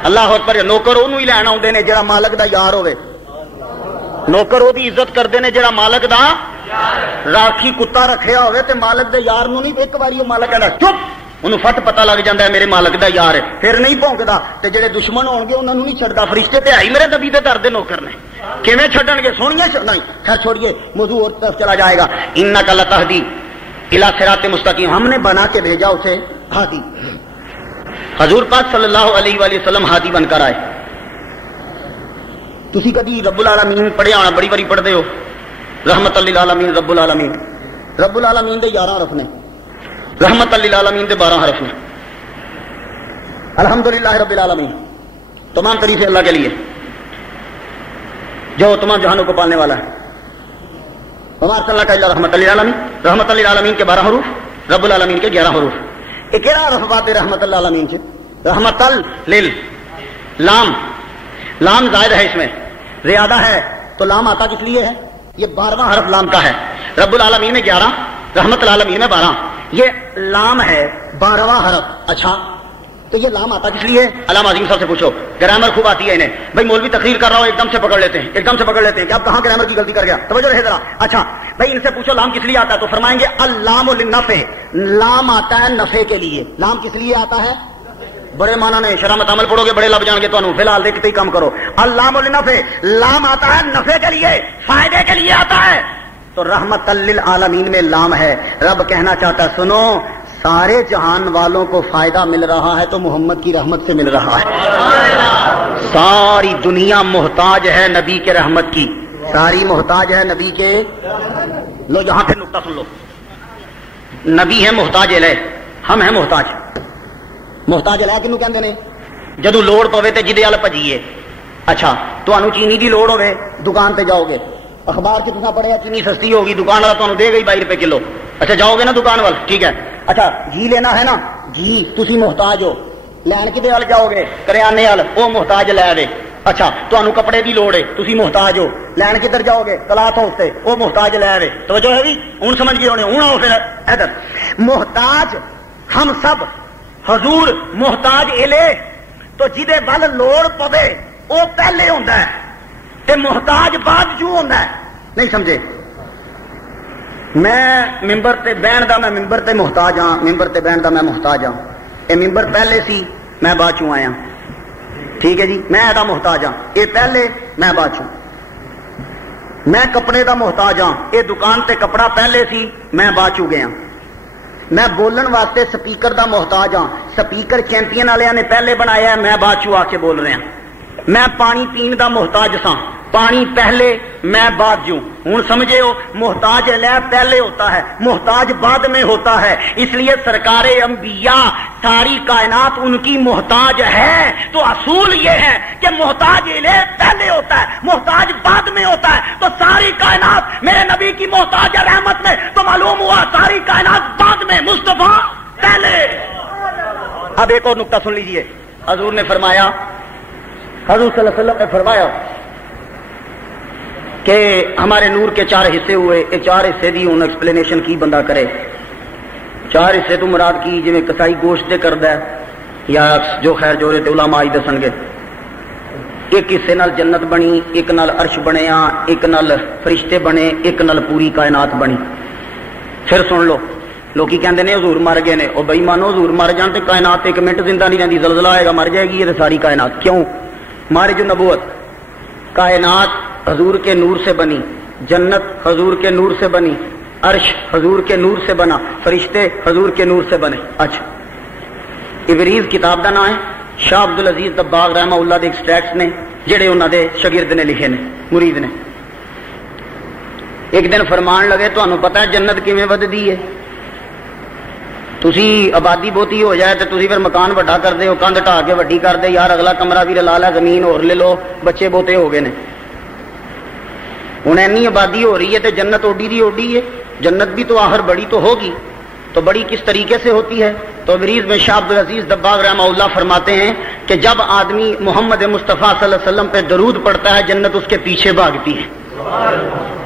اللہ اکبر، نوکر اونوں ہی لین آوندے نے جڑا مالک دا یار ہوے، نوکر وہ عزت کرتے ہیں جڑا مالک دا راکھی کتا رکھیا ہوئے تے مالک دے یار نو نہیں ایک باری وہ مالک کہندا چپ، انہوں فٹ پتہ لگ جاندا ہے میرے مالک دا یار ہے، پھر نہیں بھونکدا، تے جڑے دشمن ہون گے انہاں نوں نہیں چھڈدا۔ فرشتے تے آئی میرے نبی دے در دے نوکر نے، کیویں چھڈن گے؟ سونیاں نہیں، خیر چھوڑیے، موضوع اور طرف چلا جائے گا۔ انک لتہدی الی صراط مستقیم، ہم نے بنا کے بھیجا اسے ہادی۔ حضور پاک صلی اللہ علیہ وآلہ وسلم ہادی بن کر آئے۔ تسی کدی رب العالمین پڑھیا ہونا، بڑی بڑی پڑھتے ہو، رحمت للعالمین رب العالمین، رب العالمین دے 11 حرف نے، رحمت للعالمین دے 12 حرف نے، الحمدللہ رب العالمین، تمام تعریفیں اللہ کے لیے جو تمام جہانوں کو پالنے والا ہے۔ وما ارسلناک الا رحمت للعالمین، رحمت للعالمین کے 12 حروف، رب العالمین کے 11 حروف۔ ایک کہڑا حرف بات ہے رحمت للعالمین سے؟ رحمت لل، لام، لام زائد ہے، اس میں زیادہ ہے تو لام آتا کس لیے ہے؟ یہ 12واں حرف لام کا ہے۔ رب العالمین میں 11، رحمت العالمین میں 12، یہ لام ہے 12واں حرف۔ اچھا تو یہ لام آتا کس لیے؟ علامہ عظیم صاحب سے پوچھو، گرامر خوب آتی ہے انہیں۔ بھائی مولوی تقریر کر رہا ہو، ایک دم سے پکڑ لیتے ہیں، ایک دم سے پکڑ لیتے ہیں کہ آپ کہاں گرامر کی غلطی کر گیا، توجہ رہے ذرا۔ اچھا بھائی ان سے پوچھو لام کس لیے آتا ہے، تو فرمائیں گے اللام للنفع، لام آتا ہے نفع کے لیے۔ لام کس لیے آتا ہے؟ بڑے مانا نہیں، شرامت عمل پڑھو گے بڑے لب جان گے تو فی الحال دیکھتے ہی کام کرو۔ اللام للنفع، لام آتا ہے نفع کے لیے، فائدے کے لیے آتا ہے۔ تو رحمت للعالمین میں لام ہے۔ رب کہنا چاہتا ہے سنو، سارے جہان والوں کو فائدہ مل رہا ہے تو محمد کی رحمت سے مل رہا ہے۔ ساری دنیا محتاج ہے نبی کے رحمت کی، ساری محتاج ہے نبی کے۔ لو یہاں پہ نقطہ سن لو، نبی ہے محتاج الہ، ہم ہیں محتاج۔ محتاج الہ کنوں کہندے نے؟ جدوں لوڑ پوے تے جدے ال بھجیے۔ اچھا تانوں چینی دی لوڑ ہوے دکان تے جاؤ گے، اخبار چ تساں پڑھیا چینی سستی ہوگی، دکان والا تانوں دے گا 22 روپے کلو۔ اچھا جاؤ گے نا دکان وال، ٹھیک ہے۔ اچھا گھی لینا ہے نا، گھی تسی محتاج ہو، لین کدے ال جاؤ گے؟ کریانے ال، وہ محتاج لے دے۔ اچھا تانوں کپڑے دی لوڑ ہے، تسی محتاج ہو، لین کدھر جاؤ گے؟ کلاتھ ہاؤس تے، وہ محتاج لے دے۔ توجہ ہے بھی، ہن سمجھ گئے ہونے، ہن آؤ پھر ادھر۔ محتاج ہم سب، حضور محتاج الہ، تو جدے ول لوڑ پوے وہ پہلے ہوندا ہے تے محتاج بعد جو ہوندا ہے۔ نہیں سمجھے؟ میں ممبر تے بہن دا، میں ممبر تے محتاج ہاں، ممبر تے بہن دا میں محتاج ہاں۔ اے ممبر پہلے سی، میں بعد چوں آیا، ٹھیک ہے جی، میں دا محتاج ہاں، اے پہلے میں بعد چوں۔ میں کپڑے دا محتاج ہاں، اے دکان تے کپڑا پہلے سی، میں بعد چوں گیا۔ میں بولن واسطے سپیکر دا محتاج ہاں، سپیکر چیمپئن والے نے پہلے بنایا ہے، میں بعد چوں آ کے بول رہا۔ میں پانی پین دا محتاج سا، پانی پہلے میں بعد جوں۔ ہوں سمجھے ہو، محتاج الہ پہلے ہوتا ہے، محتاج بعد میں ہوتا ہے۔ اس لیے سرکار انبیاء ساری کائنات ان کی محتاج ہے۔ تو اصول یہ ہے کہ محتاج الہ پہلے ہوتا ہے، محتاج بعد میں ہوتا ہے۔ تو ساری کائنات میرے نبی کی محتاج ہے رحمت میں، تو معلوم ہوا ساری کائنات بعد میں، مصطفیٰ پہلے۔ اب ایک اور نقطہ سن لیجئے، حضور نے فرمایا، حضور صلی اللہ علیہ وسلم نے فرمایا کہ ہمارے نور کے 4 حصے ہوئے، یہ 4 حصے دی ہوں ایکسپلینیشن کی بندہ کرے۔ 4 حصے تو مراد کی جویں کسائی گوشت دے کردا ہے یا جو خیر جو رہتے علماء ہی دسن گے۔ ایک حصے نال جنت بنی، ایک نال عرش بنیا، ایک نال فرشتے بنے، ایک نال پوری کائنات بنی۔ پھر سن لو، لوکی کہندے نے حضور مر گئے نے، او بھائی مانو حضور مر جان تے کائنات ایک منٹ زندہ نہیں رہندی، زلزلہ آئے گا مر جائے گی یہ ساری کائنات۔ کیوں؟ مارے جو نبوت، کائنات حضور کے نور سے بنی، جنت حضور کے نور سے بنی، عرش حضور کے نور سے بنا، فرشتے حضور کے نور سے بنے۔ اچھا ابریز کتاب دا نام ہے، شاہ عبد العزیز دباغ رحمہ اللہ دے ایکسٹریکٹس نے جڑے انہاں دے شاگرد نے لکھے نے، مرید نے۔ ایک دن فرمان لگے تانوں پتہ ہے جنت کیویں وددی ہے؟ تسی آبادی بہتی ہو جائے تو تسی پھر مکان وڈا کر دے ہو، کندھ ٹھا کے وڈی کر دے، یار اگلا کمرہ بھی رلا لے، زمین اور لے لو، بچے بوتے ہو گئے نے۔ ہوں اینی آبادی ہو رہی ہے تو جنت اوڈی دی اوڈی ہے، جنت بھی تو آخر بڑی تو ہوگی، تو بڑی کس طریقے سے ہوتی ہے؟ تو بریز میں شاہ عبد العزیز دباغ رحمہ اللہ فرماتے ہیں کہ جب آدمی محمد مصطفیٰ صلی اللہ علیہ وسلم پہ درود پڑتا ہے جنت اس کے پیچھے بھاگتی ہے،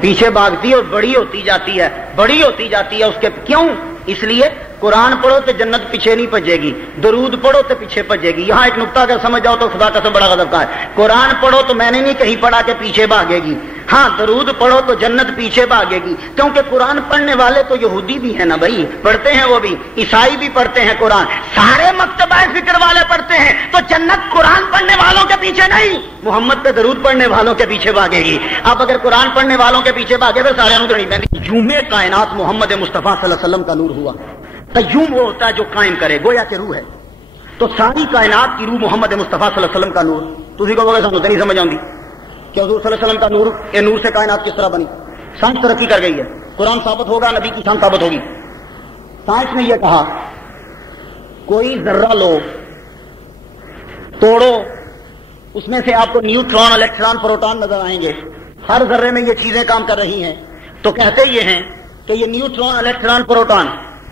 پیچھے بھاگتی ہے اور بڑی ہوتی جاتی ہے، بڑی ہوتی جاتی ہے اس کے. کیوں؟ اس لیے قرآن پڑھو تو جنت پیچھے نہیں بھجے گی، درود پڑھو تو پیچھے بھجے گی. یہاں ایک نقطہ اگر سمجھ جاؤ تو خدا کا سب بڑا غضب کا ہے. قرآن پڑھو تو میں نے نہیں کہیں پڑھا کہ پیچھے بھاگے گی، ہاں درود پڑھو تو جنت پیچھے بھاگے گی. کیونکہ قرآن پڑھنے والے تو یہودی بھی ہیں نا بھائی، پڑھتے ہیں وہ بھی، عیسائی بھی پڑھتے ہیں قرآن، سارے مکتبہ فکر والے پڑھتے ہیں. تو جنت قرآن پڑھنے والوں کے پیچھے نہیں، محمد پہ درود پڑھنے والوں کے پیچھے بھاگے گی. اب اگر قرآن پڑھنے والوں کے پیچھے بھاگے تو سارے تو نہیں بہنی. جمعے کائنات محمد مصطفیٰ صلی اللہ علیہ وسلم کا نور ہوا. قیوم وہ ہوتا ہے جو قائم کرے، گویا کہ روح ہے. تو ساری کائنات کی روح محمد مصطفیٰ صلی اللہ علیہ وسلم کا نور. تھی کو سانو تو نہیں سمجھ آؤں کہ حضور صلی اللہ علیہ وسلم کا نور، یہ نور سے کائنات کس طرح بنی. سائنس ترقی کر گئی ہے، قرآن ثابت ہوگا، نبی کی شان ثابت ہوگی. سائنس نے یہ کہا کوئی ذرہ لو، توڑو، اس میں سے آپ کو نیوٹران، الیکٹران، پروٹون نظر آئیں گے. ہر ذرے میں یہ چیزیں کام کر رہی ہیں. تو کہتے یہ ہیں کہ یہ نیوٹران، الیکٹران، پروٹون.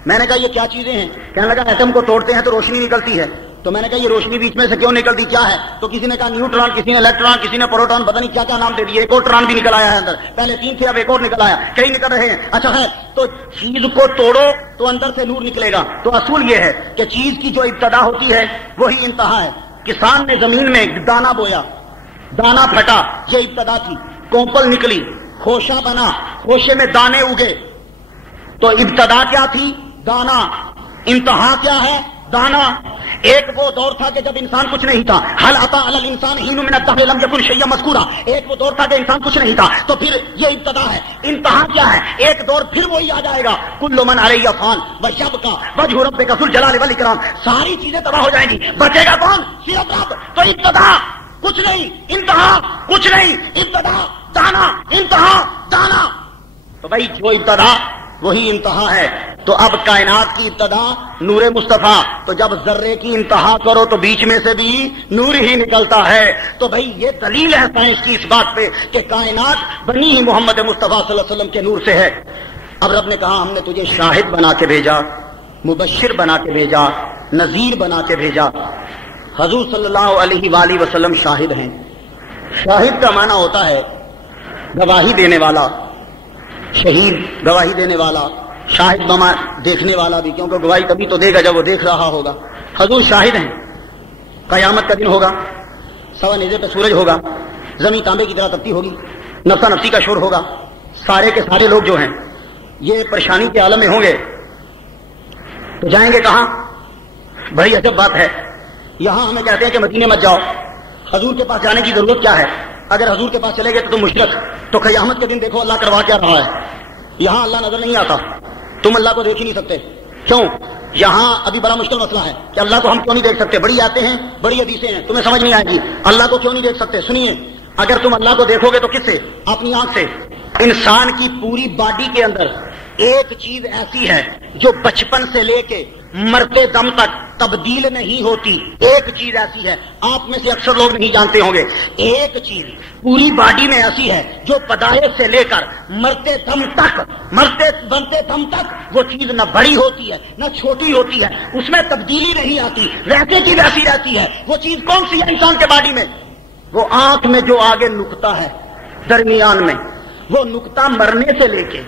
میں نے کہا یہ کیا چیزیں ہیں؟ کہنے لگا ایٹم کو توڑتے ہیں تو روشنی نکلتی ہے. تو میں نے کہا یہ روشنی بیچ میں سے کیوں نکلتی، کیا ہے؟ تو کسی نے کہا نیوٹران، کسی نے الیکٹران، کسی نے پروٹون، پتہ نہیں کیا کیا نام دے دیے. ایک اور ٹران بھی نکل آیا ہے اندر، پہلے 3 تھے اب ایک اور نکل آیا، کئی نکل رہے ہیں. اچھا ہے تو چیز کو توڑو تو اندر سے نور نکلے گا. تو اصول یہ ہے کہ چیز کی جو ابتدا ہوتی ہے وہی انتہا ہے. کسان نے زمین میں دانا بویا، دانا پھٹا، یہ ابتدا تھی. کومپل نکلی، خوشہ بنا، خوشے میں دانے اگے. تو ابتدا کیا تھی؟ دانا. انتہا کیا ہے؟ دانا. ایک وہ دور تھا کہ جب انسان کچھ نہیں تھا، حل عطا علی الانسان حین من الدہر لم یکن شیئا مذکورا. ایک وہ دور تھا کہ انسان کچھ نہیں تھا، تو پھر یہ ابتدا ہے. انتہا کیا ہے؟ ایک دور پھر وہی آ جائے گا، کل من علیہ فان ویبقی وجہ ربک ذو الجلال والاکرام. ساری چیزیں تباہ ہو جائیں گی، بچے گا کون؟ صرف رب. تو ابتدا کچھ نہیں، انتہا کچھ نہیں. ابتدا دانا، انتہا دانا. تو بھائی جو ابتدا وہی انتہا ہے. تو اب کائنات کی ابتدا نور مصطفیٰ. تو جب ذرے کی انتہا کرو تو بیچ میں سے بھی نور ہی نکلتا ہے. تو بھائی یہ دلیل ہے سائنس کی اس بات پہ کہ کائنات بنی ہی محمد مصطفیٰ صلی اللہ علیہ وسلم کے نور سے ہے. اب رب نے کہا ہم نے تجھے شاہد بنا کے بھیجا، مبشر بنا کے بھیجا، نذیر بنا کے بھیجا. حضور صلی اللہ علیہ وآلہ وسلم شاہد ہیں. شاہد کا معنی ہوتا ہے گواہی دینے والا، شہید گواہی دینے والا، شاہد بما دیکھنے والا بھی، کیونکہ گواہی تبھی تو دے گا جب وہ دیکھ رہا ہوگا. حضور شاہد ہیں. قیامت کا دن ہوگا، سوا نیزے پہ سورج ہوگا، زمین تانبے کی طرح تپتی ہوگی، نفسا نفسی کا شور ہوگا. سارے کے سارے لوگ جو ہیں یہ پریشانی کے عالم میں ہوں گے. تو جائیں گے کہاں؟ بڑی عجب بات ہے. یہاں ہمیں کہتے ہیں کہ مدینے مت جاؤ، حضور کے پاس جانے کی ضرورت کیا ہے؟ اگر حضور کے پاس چلے گئے تو تم مشرک. تو قیامت کے دن دیکھو اللہ کروا کیا رہا ہے. یہاں اللہ نظر نہیں آتا، تم اللہ کو دیکھ ہی نہیں سکتے. کیوں؟ یہاں ابھی بڑا مشکل مسئلہ ہے کہ اللہ کو ہم کیوں نہیں دیکھ سکتے. بڑی آتے ہیں، بڑی حدیثیں ہیں، تمہیں سمجھ نہیں آئے گی. اللہ کو کیوں نہیں دیکھ سکتے؟ سنیے، اگر تم اللہ کو دیکھو گے تو کس سے؟ اپنی آنکھ سے. انسان کی پوری باڈی کے اندر ایک چیز ایسی ہے جو بچپن سے لے کے مرتے دم تک تبدیل نہیں ہوتی. ایک چیز ایسی ہے، آپ میں سے اکثر لوگ نہیں جانتے ہوں گے. ایک چیز پوری باڈی میں ایسی ہے جو پیدائش سے لے کر مرتے دم تک، بنتے دم تک وہ چیز نہ بڑی ہوتی ہے نہ چھوٹی ہوتی ہے، اس میں تبدیلی نہیں آتی، ویسے کی ویسی رہتی ہے. وہ چیز کون سی ہے انسان کے باڈی میں؟ وہ آنکھ میں جو آگے نقطہ ہے درمیان میں، وہ نقطہ مرنے سے لے کے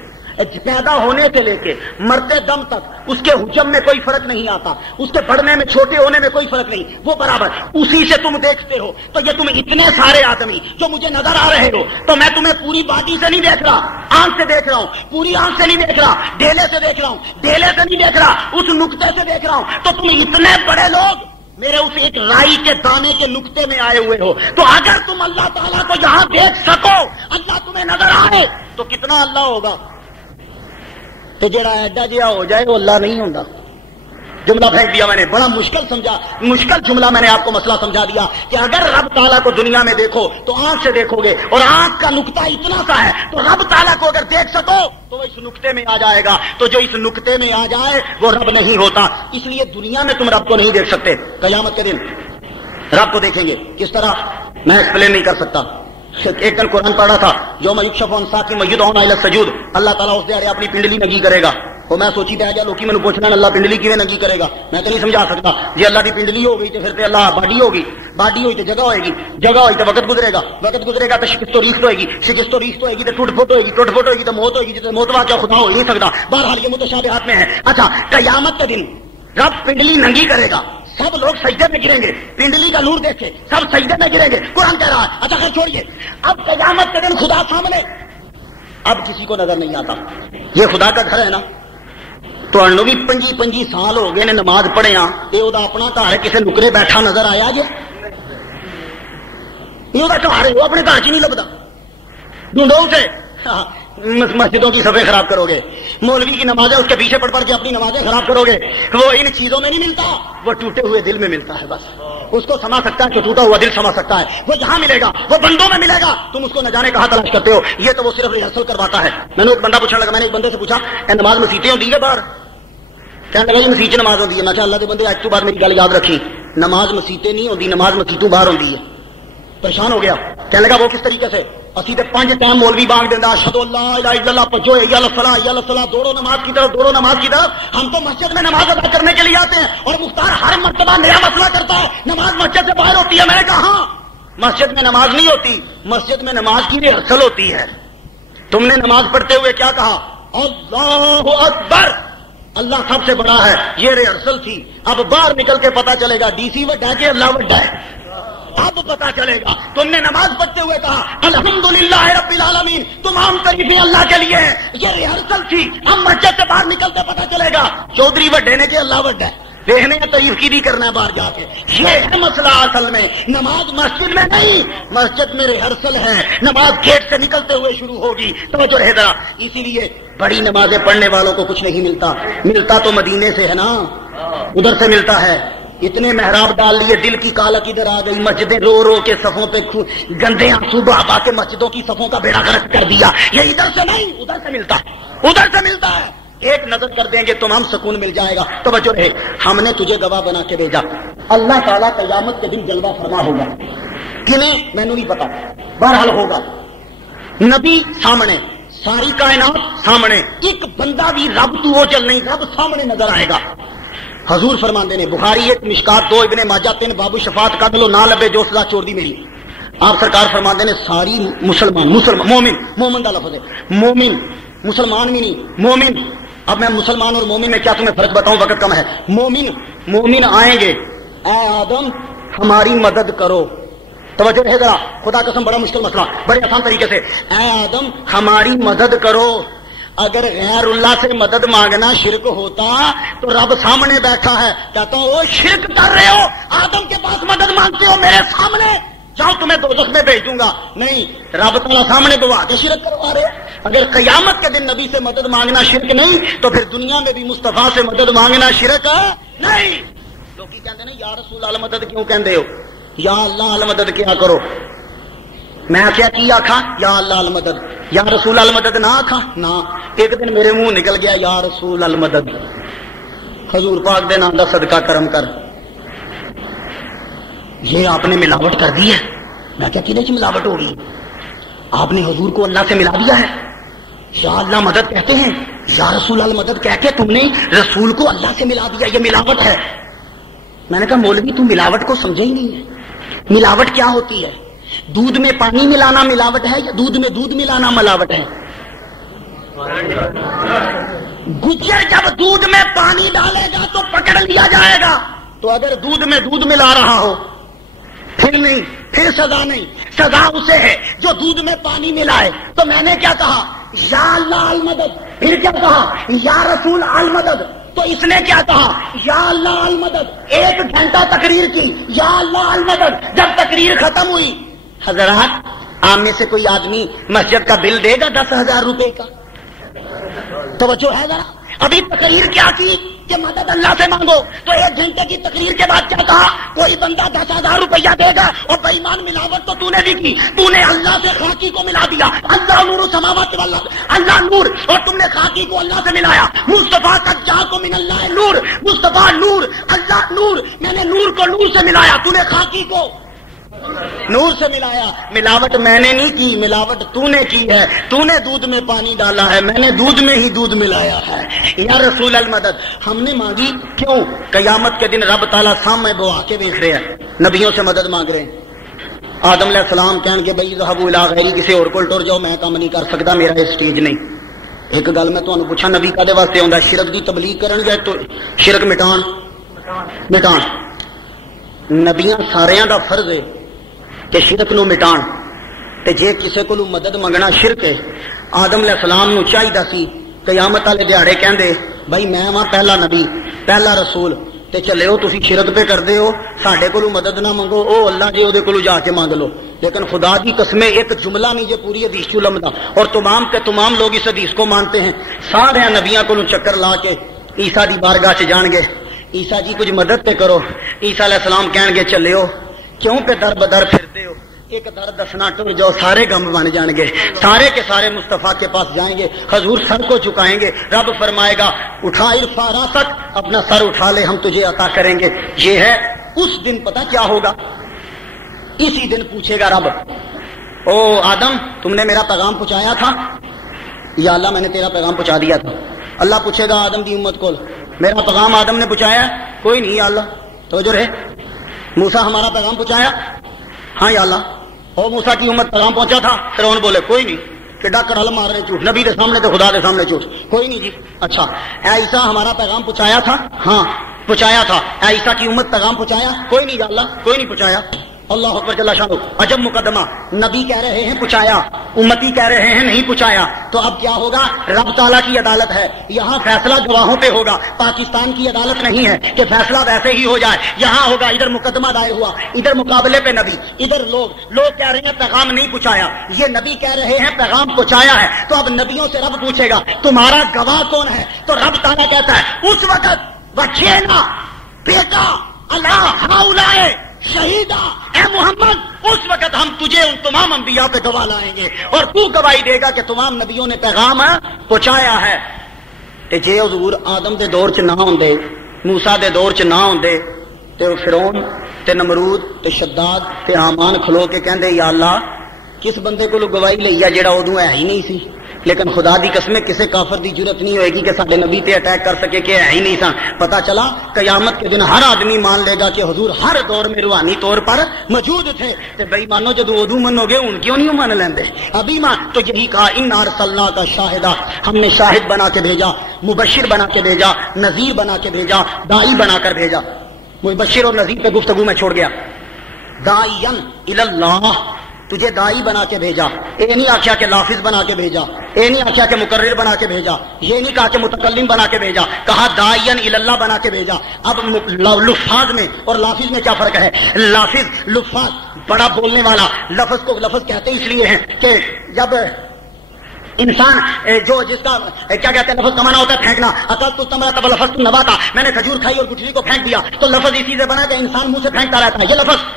پیدا ہونے سے لے کے مرتے دم تک اس کے حجم میں کوئی فرق نہیں آتا، اس کے بڑھنے میں چھوٹے ہونے میں کوئی فرق نہیں، وہ برابر. اسی سے تم دیکھتے ہو. تو یہ تم اتنے سارے آدمی جو مجھے نظر آ رہے ہو، تو میں تمہیں پوری باڈی سے نہیں دیکھ رہا، آنکھ سے دیکھ رہا ہوں. پوری آنکھ سے نہیں دیکھ رہا، ڈھیلے سے دیکھ رہا ہوں، ڈھیلے سے نہیں دیکھ رہا، اس نقطے سے دیکھ رہا ہوں. تو تم اتنے بڑے لوگ میرے اس ایک رائی کے دانے کے نقطے میں آئے ہوئے ہو. تو اگر تم اللہ تعالیٰ کو یہاں دیکھ سکو، اللہ تمہیں نظر آئے، تو کتنا اللہ ہوگا. تو جڑا ایڈا جہا ہو جائے وہ اللہ نہیں ہوتا. جملہ پھینک دیا میں نے، بڑا مشکل سمجھا، مشکل جملہ میں نے آپ کو مسئلہ سمجھا دیا کہ اگر رب تعالیٰ کو دنیا میں دیکھو تو آنکھ سے دیکھو گے، اور آنکھ کا نقطہ اتنا سا ہے، تو رب تعالیٰ کو اگر دیکھ سکو تو وہ اس نقطے میں آ جائے گا. تو جو اس نقطے میں آ جائے وہ رب نہیں ہوتا. اس لیے دنیا میں تم رب کو نہیں دیکھ سکتے. قیامت کے دن رب کو دیکھیں گے. کس طرح؟ میں ایکسپلین نہیں کر سکتا. ایک دن قرآن پڑھا تھا، جو میکشف عن ساق میدعون الی السجود، اللہ تعالیٰ اس دیہڑے اپنی پنڈلی میں گی کرے گا. وہ میں سوچی تے جا لوکی مینوں پوچھنا اللہ پنڈلی کیویں ننگی کرے گا, میں تو نہیں سمجھا سکتا. جی اللہ دی پنڈلی ہو گئی تے پھر تے اللہ باڈی ہوگی, باڈی ہوئی تے جگہ ہوئے گی, جگہ ہوئی تے وقت گزرے گا, وقت گزرے گا تے شکست و ریست ہوئے گی, شکست و ریست ہوئے گی تے ٹوٹ پھوٹ ہوئے گی, ٹوٹ پھوٹ ہوئے گی تے موت ہوئے گی, جس موت واقعہ خدا ہو ہی نہیں سکتا. بہرحال یہ متشابہات میں ہے. اچھا قیامت کے دن رب پنڈلی ننگی کرے گا, سب لوگ سجدے میں گریں گے, پنڈلی کا نور دیکھ کے سب سجدے میں گریں گے, قرآن کہہ رہا ہے. اچھا خیر چھوڑیے, اب قیامت کے دن خدا سامنے, اب کسی کو نظر نہیں آتا. یہ خدا کا گھر ہے نا, تو بھی 25 سال ہو گئے نے نماز پڑھے ہاں, یہ وہ اپنا گھر ہے, کسی نکرے بیٹھا نظر آیا جی, یہ گھر ہے, وہ اپنے گھر چ نہیں لبدا, ڈھونڈو اسے. مسجدوں کی صفیں خراب کرو گے, مولوی کی نمازیں اس کے پیچھے پڑھ پڑھ کے اپنی نمازیں خراب کرو گے. وہ ان چیزوں میں نہیں ملتا, وہ ٹوٹے ہوئے دل میں ملتا ہے. بس اس کو سما سکتا ہے جو ٹوٹا ہوا دل سما سکتا ہے, وہ یہاں ملے گا, وہ بندوں میں ملے گا. تم اس کو نہ جانے کہاں تلاش کرتے ہو, یہ تو وہ صرف ریہرسل کرواتا ہے. میں نے ایک بندہ پوچھنے لگا, میں نے ایک بندے سے پوچھا نماز مسیتیں ہوتی ہے باہر, کہنے لگا جی مسیت نماز ہوتی ہے. میں کہا اللہ کے بندے آج تو بعد میری گل یاد رکھی, نماز مسیتیں نہیں ہوتی, نماز مسیتوں باہر ہوتی ہے. پریشان ہو گیا, کہنے لگا وہ کس طریقے سے, اسی تے 5 ٹائم مولوی بانگ دینا اشہد اللہ الہ الا اللہ پجو یا الصلاۃ یا الصلاۃ, دوڑو نماز کی طرف, دوڑو نماز کی طرف. ہم تو مسجد میں نماز ادا کرنے کے لیے آتے ہیں, اور مختار ہر مرتبہ نیا مسئلہ کرتا ہے, نماز مسجد سے باہر ہوتی ہے. میں نے کہا ہاں, مسجد میں نماز نہیں ہوتی, مسجد میں نماز کی ریہرسل ہوتی ہے. تم نے نماز پڑھتے ہوئے کیا کہا, اللہ اکبر, اللہ سب سے بڑا ہے, یہ ریہرسل تھی. اب باہر نکل کے پتا چلے گا ڈی سی وڈا ہے کہ اللہ وڈا ہے, اب پتا چلے گا. تم نے نماز پڑھتے ہوئے کہا الحمدللہ رب العالمین, تمام تعریفیں اللہ کے لیے ہیں, یہ ریہرسل تھی. اب مسجد سے باہر نکلتے پتا چلے گا چودھری وڈے نے کہ اللہ وڈا ہے, دیکھنے کا تعریف کی نہیں کرنا ہے باہر جا کے. یہ ہے مسئلہ اصل میں, نماز مسجد میں نہیں, مسجد میں ریہرسل ہے. نماز گیٹ سے نکلتے ہوئے شروع ہوگی, توجہ رہے ذرا. اسی لیے بڑی نمازیں پڑھنے والوں کو کچھ نہیں ملتا, ملتا تو مدینے سے ہے نا, ادھر سے ملتا ہے. اتنے محراب ڈال لیے, دل کی کالک ادھر آ گئی, مسجدیں رو رو کے صفوں پہ گندے آنسو بہا کے مسجدوں کی صفوں کا بیڑا غرق کر دیا. یہ ادھر سے نہیں, ادھر سے ملتا ہے, ادھر سے ملتا ہے. ایک نظر کر دیں گے تمام سکون مل جائے گا. توجہ رہے, ہم نے تجھے گواہ بنا کے بھیجا. اللہ تعالیٰ قیامت کے دن جلوہ فرما ہوگا کہ نہیں میں نے نہیں پتا, بہرحال ہوگا. نبی سامنے, ساری کائنات سامنے, ایک بندہ بھی رب تو وہ جل نہیں, رب سامنے نظر آئے گا. حضور فرماندے نے, بخاری 1 مشکات 2 ابن ماجہ 3 باب الشفاعت کر لو, نہ لبے جو سزا چھوڑ دی میری. آپ سرکار فرماندے نے ساری مسلمان مومن کا لفظ ہے, مومن مسلمان بھی نہیں, مومن. اب میں مسلمان اور مومن میں کیا تمہیں فرق بتاؤں, وقت کم ہے. مومن آئیں گے, اے آدم ہماری مدد کرو. توجہ رہے ذرا, خدا قسم بڑا مشکل مسئلہ, بڑے آسان طریقے سے, اے آدم ہماری مدد کرو. اگر غیر اللہ سے مدد مانگنا شرک ہوتا تو رب سامنے بیٹھا ہے, کہتا ہوں وہ شرک کر رہے ہو, آدم کے پاس مدد مانگتے ہو میرے سامنے, جاؤ تمہیں دوزخ میں بھیج دوں گا. نہیں, رب تعالیٰ سامنے بوا کے شرک کروا رہے. اگر قیامت کے دن نبی سے مدد مانگنا شرک نہیں, تو پھر دنیا میں بھی مصطفیٰ سے مدد مانگنا شرک نہیں. لوگ کہتے ہیں یا رسول اللہ مدد کیوں کہتے ہو, یا اللہ المدد کیا کرو. میں کیا آخا یا اللہ المدد, یا رسول المدد نہ آخا نہ. ایک دن میرے منہ نکل گیا یا رسول المدد, حضور پاک دے نام دا صدقہ کرم کر. یہ آپ نے ملاوٹ کر دی ہے. میں کیا کہنے کی ملاوٹ ہوگی, آپ نے حضور کو اللہ سے ملا دیا ہے. یا اللہ مدد کہتے ہیں, یا رسول المدد کہہ کے تم نے رسول کو اللہ سے ملا دیا, یہ ملاوٹ ہے. میں نے کہا مولوی تم ملاوٹ کو سمجھے ہی نہیں ہے. ملاوٹ کیا ہوتی ہے, دودھ میں پانی ملانا ملاوٹ ہے یا دودھ میں دودھ ملانا ملاوٹ ہے؟ گجر جب دودھ میں پانی ڈالے گا تو پکڑ لیا جائے گا. تو اگر دودھ میں دودھ ملا رہا ہو پھر نہیں, پھر سزا نہیں. سزا اسے ہے جو دودھ میں پانی ملائے. تو میں نے کیا کہا, یا اللہ المدد, پھر کیا کہا یا رسول المدد. تو اس نے کیا کہا یا اللہ المدد. 1 گھنٹہ تقریر کی, یا اللہ المدد. جب تقریر ختم ہوئی, حضرات عام میں سے کوئی آدمی مسجد کا بل دے گا 10,000 روپے کا؟ توجہ ہے ذرا. ابھی تقریر کیا کی کہ مدد اللہ سے مانگو, تو 1 گھنٹے کی تقریر کے بعد کیا کہا, کوئی بندہ 10,000 روپیہ دے گا. اور بے ایمان ملاوٹ تو نے بھی کی, تو نے اللہ سے خاکی کو ملا دیا. اللہ نور السماوات والارض, اللہ نور, اور تم نے خاکی کو اللہ سے ملایا. مصطفیٰ کا جا کو من اللہ نور, مصطفیٰ نور, اللہ نور. میں نے نور کو نور سے ملایا, تو نے خاکی کو نور سے ملایا. ملاوٹ میں نے نہیں کی، ملاوٹ تو نے کی ہے. تو نے دودھ میں پانی ڈالا ہے، میں نے دودھ میں ہی دودھ ملایا ہے. یا رسول المدد. ہم نے مانگی کیوں؟ قیامت کے دن رب تعالیٰ سامنے بوا کے دیکھ رہے ہیں، نبیوں سے مدد مانگ رہے ہیں. آدم علیہ السلام کہن کہ بھائی ذهبوا الى غیری، کسی اور کول ٹر جاؤ، میں کام نہیں کر سکتا، میرا یہ سٹیج نہیں. ایک گل میں تمہیں پوچھا، نبی کدے واسطے آندا؟ شرک دی تبلیغ کرن گے تو شرک مٹان. نبیاں ساریاں دا فرض ہے کہ شرک نو مٹان. تے جے کسے کولوں مدد منگنا شرک ہے، آدم علیہ السلام نو چاہیدا سی قیامت والے دیہاڑے کہندے بھائی میں ہاں پہلا نبی پہلا رسول، تے چلے ہو تسی شرک پہ کردے ہو، ساڈے کولوں مدد نہ منگو، او اللہ جی اودے کولوں جا کے مانگ لو. لیکن خدا کی قسمیں ایک جملہ نہیں جو پوری حدیث چ لمدا، اور تمام کے تمام لوگ اس حدیث کو مانتے ہیں. سارے نبیاں کولوں چکر لا کے عیسیٰ دی بارگاہ چ جان گے، عیسیٰ جی کچھ مدد تے کرو. عیسیٰ علیہ السلام کہن گے چلے ہو، کیوں پہ در بدر پھرتے ہو، ایک در دسنا ٹر جاؤ، سارے غم بن جان گے، سارے کے سارے مصطفیٰ کے پاس جائیں گے، حضور سر کو جھکائیں گے. رب فرمائے گا اٹھا ارفع راسک، اپنا سر اٹھا لے، ہم تجھے عطا کریں گے. یہ ہے اس دن. پتہ کیا ہوگا؟ اسی دن پوچھے گا رب، او آدم تم نے میرا پیغام پہنچایا تھا؟ یا اللہ میں نے تیرا پیغام پہنچا دیا تھا. اللہ پوچھے گا آدم دی امت کو، میرا پیغام آدم نے پہنچایا؟ کوئی نہیں یا اللہ. تو جو رہے موسیٰ ہمارا پیغام پہنچایا؟ ہاں یا اللہ. او موسیٰ کی امت پیغام پہنچا تھا؟ فرعون بولے کوئی نہیں. کہ ڈاکر حل مار رہے جھوٹ، نبی دے سامنے تو خدا دے سامنے جھوٹ، کوئی نہیں جی. اچھا اے عیسیٰ ہمارا پیغام پہنچایا تھا؟ ہاں پہنچایا تھا. اے عیسیٰ کی امت پیغام پہنچایا؟ کوئی نہیں یا اللہ، کوئی نہیں پہنچایا. اللہ اکبر جل شانہ. عجب مقدمہ، نبی کہہ رہے ہیں پہنچایا، امتی کہہ رہے ہیں نہیں پہنچایا. تو اب کیا ہوگا؟ رب تعالیٰ کی عدالت ہے، یہاں فیصلہ گواہوں پہ ہوگا. پاکستان کی عدالت نہیں ہے کہ فیصلہ ویسے ہی ہو جائے. یہاں ہوگا ادھر مقدمہ دائر ہوا، ادھر مقابلے پہ نبی، ادھر لوگ کہہ رہے ہیں پیغام نہیں پہنچایا، یہ نبی کہہ رہے ہیں پیغام پہنچایا ہے. تو اب نبیوں سے رب پوچھے گا تمہارا گواہ کون ہے؟ تو رب تعالیٰ کہتا ہے اس وقت بچینا بیٹا اللہ ہاؤلائے شہیدہ، اے محمد اس وقت ہم تجھے ان تمام انبیاء پہ گواہ لائیں گے، اور تو گواہی دے گا کہ تمام نبیوں نے پیغام پہنچایا ہے. تے جے حضور آدم دے دور چ نہ ہوندے، موسیٰ دے دور چ نہ ہوندے، تے فرعون تے نمرود تے شداد تے حامان کھلو کے کہندے یا اللہ کس بندے کو گواہی لئی ہے جڑا ادوں ہے ہی نہیں سی. لیکن خدا دی قسم کسے کافر دی جرت نہیں ہوئے گی کہ ساڈے نبی تے اٹیک کر سکے کہ ہے ہی نہیں سن. پتہ چلا قیامت کے دن ہر آدمی مان لے گا کہ حضور ہر دور میں روحانی طور پر موجود تھے. تے بھائی مانو جدو ادو منو گے ان کیوں نہیں مان لیندے ابھی مان. تو یہی کہا انا ارسلناک شاہدا، ہم نے شاہد بنا کے بھیجا، مبشر بنا کے بھیجا، نذیر بنا کے بھیجا، داعی بنا کر بھیجا. مبشر اور نذیر پہ گفتگو میں چھوڑ گیا. داعین الی اللہ، تجھے دائی بنا کے بھیجا. یہ نہیں آخیا کہ لافظ بنا کے بھیجا، یہ نہیں آخیا کہ مقرر بنا کے بھیجا، یہ نہیں کہا کہ متکلم بنا کے بھیجا، کہا داعین الی اللہ بنا کے بھیجا. اب لفاظ میں اور لافظ میں کیا فرق ہے؟ لافظ لفاظ بڑا بولنے والا، لفظ کو لفظ کہتے اس لیے ہیں کہ جب انسان جو جس کا کیا کہتے ہیں لفظ کمانا ہوتا ہے پھینکنا، عقل تو تمرا تب لفظ تو نباتا، میں نے کھجور کھائی اور گٹھلی کو پھینک دیا، تو لفظ اسی سے بنا کہ انسان منہ سے پھینکتا رہتا ہے. یہ لفظ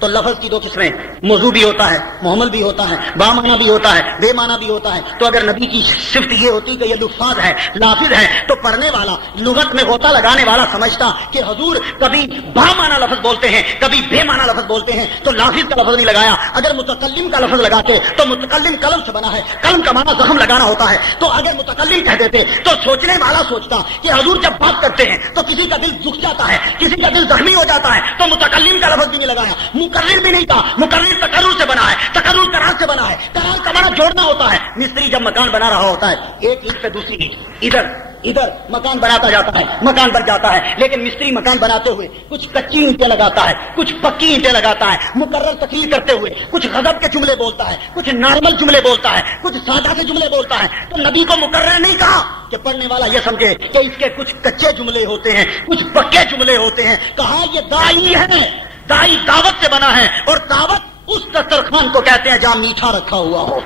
تو لفظ کی دو قسمیں، موضوع بھی ہوتا ہے، محمل بھی ہوتا ہے، با معنی بھی ہوتا ہے، بے معنی بھی ہوتا ہے. تو اگر نبی کی صفت یہ ہوتی کہ یہ لفاظ ہے، لافظ ہے، تو پڑھنے والا لغت میں غوطہ لگانے والا سمجھتا کہ حضور کبھی با معنی لفظ بولتے ہیں، کبھی بے معنی لفظ بولتے ہیں، تو لافظ کا لفظ نہیں لگایا. اگر متکلم کا لفظ لگاتے تو متکلم قلم سے بنا ہے، قلم کا معنی زخم لگانا ہوتا ہے. تو اگر متکلم کہہ دیتے تو سوچنے والا سوچتا کہ حضور جب بات کرتے ہیں تو کسی کا دل دکھ جاتا ہے، کسی کا دل زخمی ہو جاتا ہے، تو متکلم کا لفظ بھی نہیں لگایا، مقرر بھی نہیں کہا. مقرر تقرر سے بنا ہے، تقرر قرار سے بنا ہے، قرار کا معنی جوڑنا ہوتا ہے. مستری جب مکان بنا رہا ہوتا ہے ایک اینٹ سے دوسری اینٹ ادھر مکان بناتا جاتا ہے، مکان بن جاتا ہے. لیکن مستری مکان بناتے ہوئے کچھ کچی اینٹیں لگاتا ہے، کچھ پکی اینٹیں لگاتا ہے. مقرر تقریر کرتے ہوئے کچھ غضب کے جملے بولتا ہے، کچھ نارمل جملے بولتا ہے، کچھ سادہ سے جملے بولتا ہے. تو نبی کو مقرر نہیں کہا کہ پڑھنے والا یہ سمجھے کہ اس کے کچھ کچے جملے ہوتے ہیں، کچھ پکے جملے ہوتے ہیں. کہا یہ داعی ہے، داعی دعوت سے بنا ہے، اور دعوت اس دسترخوان کو کہتے ہیں جہاں میٹھا رکھا ہوا ہو.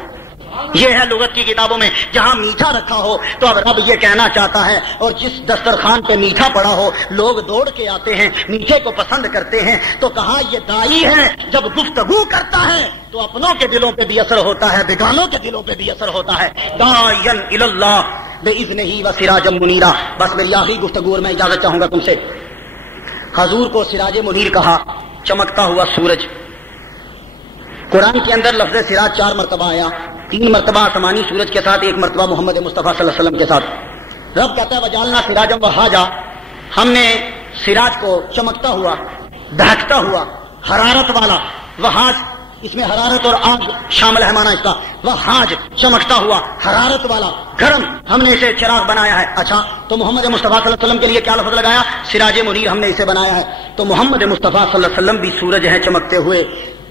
یہ ہے لغت کی کتابوں میں جہاں میٹھا رکھا ہو. تو اب رب یہ کہنا چاہتا ہے، اور جس دسترخوان پہ میٹھا پڑا ہو لوگ دوڑ کے آتے ہیں، میٹھے کو پسند کرتے ہیں. تو کہا یہ داعی ہے، جب گفتگو کرتا ہے تو اپنوں کے دلوں پہ بھی اثر ہوتا ہے، بیگانوں کے دلوں پہ بھی اثر ہوتا ہے. داعین الی اللہ باذنہ وسراجا منیرا. بس میری آخری گفتگو اور میں اجازت چاہوں گا تم سے. حضور کو سراج منیر کہا، چمکتا ہوا سورج. قرآن کے اندر لفظ سراج 4 مرتبہ آیا، 3 مرتبہ آسمانی سورج کے ساتھ، 1 مرتبہ محمد مصطفیٰ صلی اللہ علیہ وسلم کے ساتھ۔ رب کہتا ہے وجعلنا سراجا وہاجا، ہم نے سراج کو چمکتا ہوا، دہکتا ہوا، حرارت والا، وہاج اس میں حرارت اور آگ شامل ہے، مانا اس کا وہاج چمکتا ہوا، حرارت والا، گرم، ہم نے اسے چراغ بنایا ہے۔ اچھا تو محمد مصطفیٰ صلی اللہ علیہ وسلم کے لیے کیا لفظ لگایا؟ سراج منیر، ہم نے اسے بنایا ہے۔ تو محمد مصطفیٰ صلی اللہ علیہ وسلم بھی سورج ہے چمکتے ہوئے،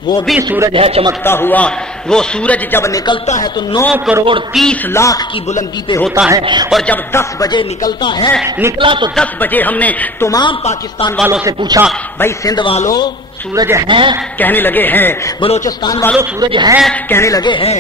وہ بھی سورج ہے چمکتا ہوا۔ وہ سورج جب نکلتا ہے تو 9 کروڑ 30 لاکھ کی بلندی پہ ہوتا ہے، اور جب 10 بجے نکلتا ہے، نکلا تو 10 بجے ہم نے تمام پاکستان والوں سے پوچھا بھائی سندھ والوں سورج ہے؟ کہنے لگے ہیں۔ بلوچستان والوں سورج ہے؟ کہنے لگے ہیں۔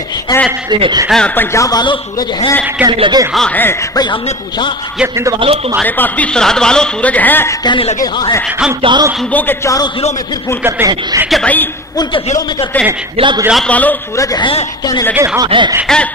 پنجاب والوں سورج ہے؟ کہنے لگے ہاں ہے۔ بھائی ہم نے پوچھا یہ سندھ والوں تمہارے پاس بھی سرحد والوں سورج ہے؟ کہنے لگے ہاں ہے۔ ہم چاروں صوبوں کے چاروں ضلعوں میں پھر فون کرتے ہیں کہ بھائی ان کے ضلعوں میں کرتے ہیں، ضلع گجرات والوں سورج ہے؟ کہنے لگے ہاں ہے۔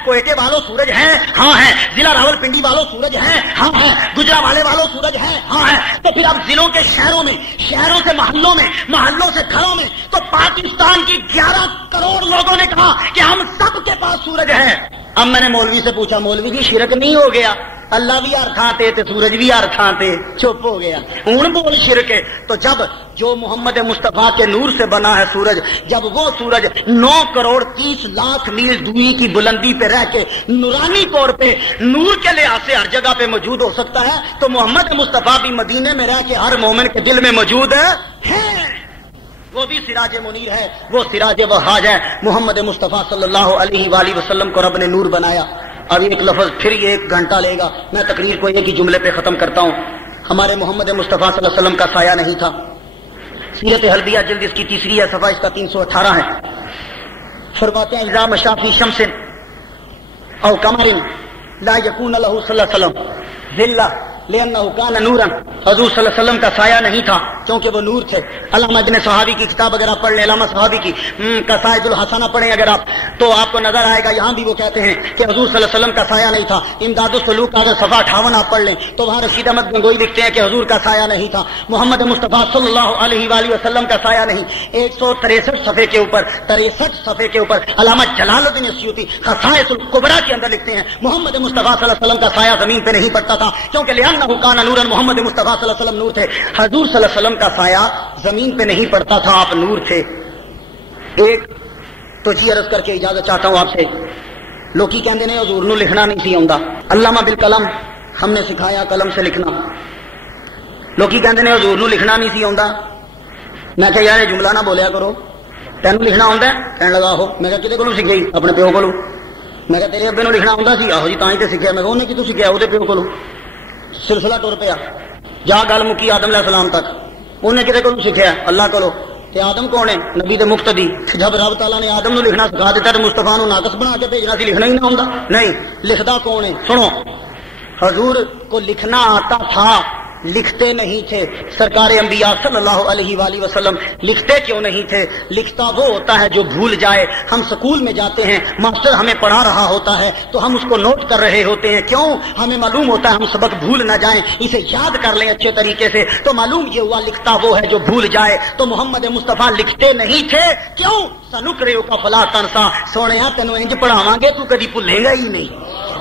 کوئٹے والوں سورج ہے؟ ہاں ہے۔ ضلع راول پنڈی والوں سورج ہے؟ ہاں ہے۔ گجرانوالے والوں سورج ہے؟ ہاں ہے۔ تو پھر اب ضلعوں کے شہروں میں، شہروں سے محلوں میں، محلوں سے گھروں میں، تو پاکستان کی 11 کروڑ لوگوں نے کہا کہ ہم سب کے پاس سورج ہے۔ اب میں نے مولوی سے پوچھا مولوی جی شرک نہیں ہو گیا؟ اللہ بھی ہر تھان تے سورج بھی ہر تھان تے، چپ ہو گیا ہوں بول شرک ہے۔ تو جب جو محمد مصطفیٰ کے نور سے بنا ہے سورج، جب وہ سورج 9 کروڑ 30 لاکھ میل دوری کی بلندی پہ رہ کے نورانی طور پہ نور کے لحاظ سے ہر جگہ پہ موجود ہو سکتا ہے، تو محمد مصطفیٰ بھی مدینے میں رہ کے ہر مومن کے دل میں موجود ہے۔ وہ بھی سراج منیر ہے، وہ سراج وہاج ہے۔ محمد مصطفیٰ صلی اللہ علیہ وآلہ وسلم کو رب نے نور بنایا۔ اب ایک لفظ پھر یہ 1 گھنٹہ لے گا، میں تقریر کو ایک ہی جملے پہ ختم کرتا ہوں۔ ہمارے محمد مصطفیٰ صلی اللہ علیہ وسلم کا سایہ نہیں تھا۔ سیرت حلبیہ جلد اس کی 3 ہے، صفحہ اس کا 318 ہے۔ فرماتے ہیں اذا مشى في شمس او قمر لا يكون له صلی اللہ علیہ وسلم ظل لأنه كان نورا، حضور صلی اللہ علیہ وسلم کا سایہ نہیں تھا کیونکہ وہ نور تھے۔ علامہ ابن صحابی کی کتاب اگر آپ پڑھ لیں، علامہ صحابی کی قصائد الحسنہ پڑھیں اگر آپ، تو آپ کو نظر آئے گا یہاں بھی وہ کہتے ہیں کہ حضور صلی اللہ علیہ وسلم کا سایہ نہیں تھا۔ امداد السلوک کا اگر صفحہ 58 آپ پڑھ لیں تو وہاں رشید احمد گنگوئی لکھتے ہیں کہ حضور کا سایہ نہیں تھا، محمد مصطفیٰ صلی اللہ علیہ وآلہ وسلم کا سایہ نہیں۔ 163 صفحے کے اوپر، 63 صفحے کے اوپر علامہ جلال الدین السیوطی خصائص الکبریٰ کے اندر لکھتے ہیں محمد مصطفیٰ صلی اللہ علیہ وسلم کا سایہ زمین پہ نہیں پڑتا تھا کیونکہ لأنہ کان نورا، محمد مصطفیٰ صلی اللہ علیہ وسلم نور تھے۔ حضور صلی اللہ علیہ وسلم کا سایہ زمین پہ نہیں پڑتا تھا، آپ نور تھے۔ ایک تو جی عرض کر کے اجازت چاہتا ہوں آپ سے، لوکی کہندے نے حضور نو لکھنا نہیں سی آوندا، علامہ بالقلم ہم نے سکھایا قلم سے لکھنا۔ لوکی کہندے نے حضور نو لکھنا نہیں سی آوندا، میں کہ یار جملہ نہ بولیا کرو، تینوں لکھنا آوندا ہے؟ کہنے لگا آہو۔ میں کہ کدے کولوں سکھیا؟ اپنے پیو کولوں۔ میں کہ تیرے ابے نو لکھنا آوندا سی؟ آہو جی تاں ہی تے سکھیا۔ میں کہ انہیں کتوں سکھیا؟ وہ پیو کولوں۔ سلسلہ ٹر پیا، جا گل مکی آدم علیہ السلام تک، انہیں کدے کولوں سکھیا؟ اللہ کولوں۔ تے آدم کون ہے؟ نبی دے مقتدی۔ جب رب تعالیٰ نے آدم نو لکھنا سکھا دیتا تو مصطفیٰ نو ناقص بنا کے بھیجنا سی، لکھنا ہی نہ ہوندا؟ نہیں، لکھدا کون ہے؟ سنو، حضور کو لکھنا آتا تھا، لکھتے نہیں تھے۔ سرکار انبیاء صلی اللہ علیہ وآلہ وسلم لکھتے کیوں نہیں تھے؟ لکھتا وہ ہوتا ہے جو بھول جائے۔ ہم سکول میں جاتے ہیں، ماسٹر ہمیں پڑھا رہا ہوتا ہے تو ہم اس کو نوٹ کر رہے ہوتے ہیں، کیوں؟ ہمیں معلوم ہوتا ہے ہم سبق بھول نہ جائیں، اسے یاد کر لیں اچھے طریقے سے، تو معلوم یہ ہوا لکھتا وہ ہے جو بھول جائے۔ تو محمد مصطفیٰ لکھتے نہیں تھے، کیوں؟ سنقرئک فلا تنسیٰ، سونیا تینوں انج پڑھاواں گے تو کبھی بھولے گا ہی نہیں،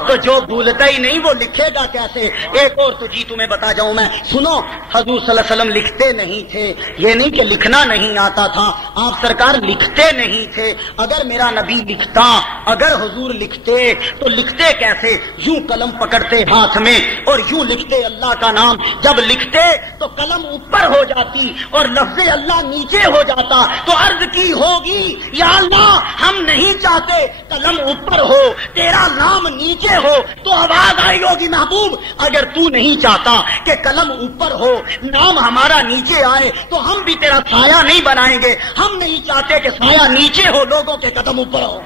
تو جو بھولتا ہی نہیں وہ لکھے گا کیسے؟ ایک اور تو جی تمہیں بتا جاؤں میں، سنو، حضور صلی اللہ علیہ وسلم لکھتے نہیں تھے، یہ نہیں کہ لکھنا نہیں آتا تھا، آپ سرکار لکھتے نہیں تھے۔ اگر میرا نبی لکھتا، اگر حضور لکھتے تو لکھتے کیسے؟ یوں قلم پکڑتے ہاتھ میں اور یوں لکھتے اللہ کا نام۔ جب لکھتے تو قلم اوپر ہو جاتی اور لفظ اللہ نیچے ہو جاتا، تو عرض کی ہوگی یا اللہ ہم نہیں چاہتے قلم اوپر ہو، تیرا نام نیچے ہو، تو آواز آئی ہوگی محبوب اگر تو نہیں چاہتا کہ قلم اوپر ہو، نام ہمارا نیچے آئے، تو ہم بھی تیرا سایہ نہیں بنائیں گے۔ ہم نہیں چاہتے کہ سایہ نیچے ہو، لوگوں کے قدم اوپر ہو۔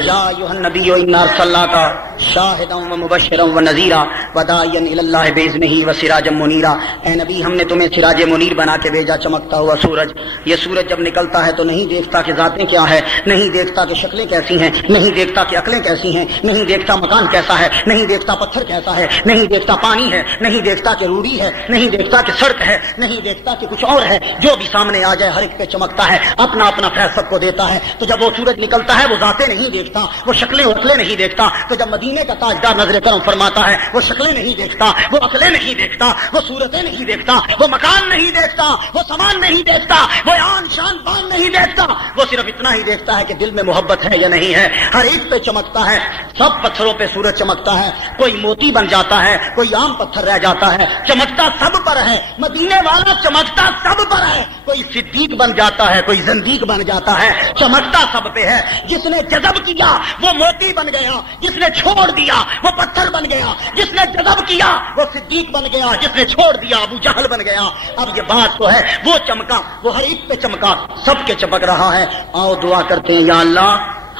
یا ایھا النبی انا ارسلناک شاہدا ومبشرا ونذیرا وداعیا الی اللہ باذنہ وسراجا منیرا۔ اے نبی ہم نے تمہیں سراج منیر بنا کے بھیجا، چمکتا ہوا سورج۔ یہ سورج جب نکلتا ہے تو نہیں دیکھتا کہ ذاتیں کیا ہے، نہیں دیکھتا کہ شکلیں کیسی ہیں، نہیں دیکھتا کہ عقلیں کیسی ہیں، نہیں دیکھتا مکان کیسا ہے، نہیں دیکھتا پتھر کیسا ہے، نہیں دیکھتا پانی ہے، نہیں دیکھتا کہ روڑی ہے، نہیں دیکھتا کہ سڑک ہے، نہیں دیکھتا کہ کچھ اور ہے، جو بھی سامنے آ جائے ہر ایک پہ چمکتا ہے، اپنا اپنا فیض سب کو دیتا ہے۔ تو جب وہ سورج نکلتا ہے وہ ذاتیں نہیں دیکھتا، وہ شکلیں عقلیں نہیں دیکھتا۔ تو جب مدینے کا تاجدار نظر کرم فرماتا ہے وہ شکلیں نہیں دیکھتا، وہ عقلیں نہیں دیکھتا، وہ صورتیں نہیں دیکھتا، وہ مکان نہیں دیکھتا، وہ سامان نہیں دیکھتا، وہ آن شان بان نہیں دیکھتا، وہ صرف اتنا ہی دیکھتا ہے کہ دل میں محبت ہے یا نہیں ہے۔ ہر ایک پہ چمکتا ہے، سب پتھروں پہ سورج چمکتا ہے، کوئی موتی بن جاتا ہے، کوئی عام پتھر رہ جاتا ہے، چمکتا سب پر ہے۔ مدینے والا چمکتا سب پر ہے، کوئی صدیق بن جاتا ہے، کوئی زندیق بن جاتا ہے، چمکتا سب پہ ہے۔ جس نے جذب کیا وہ موتی بن گیا، جس نے چھوڑ دیا وہ پتھر بن گیا، جس نے جذب کیا وہ صدیق بن گیا، جس نے چھوڑ دیا ابو جہل بن گیا۔ اب یہ بات تو ہے، وہ چمکا، وہ ہر ایک پہ چمکا، سب کے چمک رہا ہے۔ آؤ دعا کرتے ہیں، یا اللہ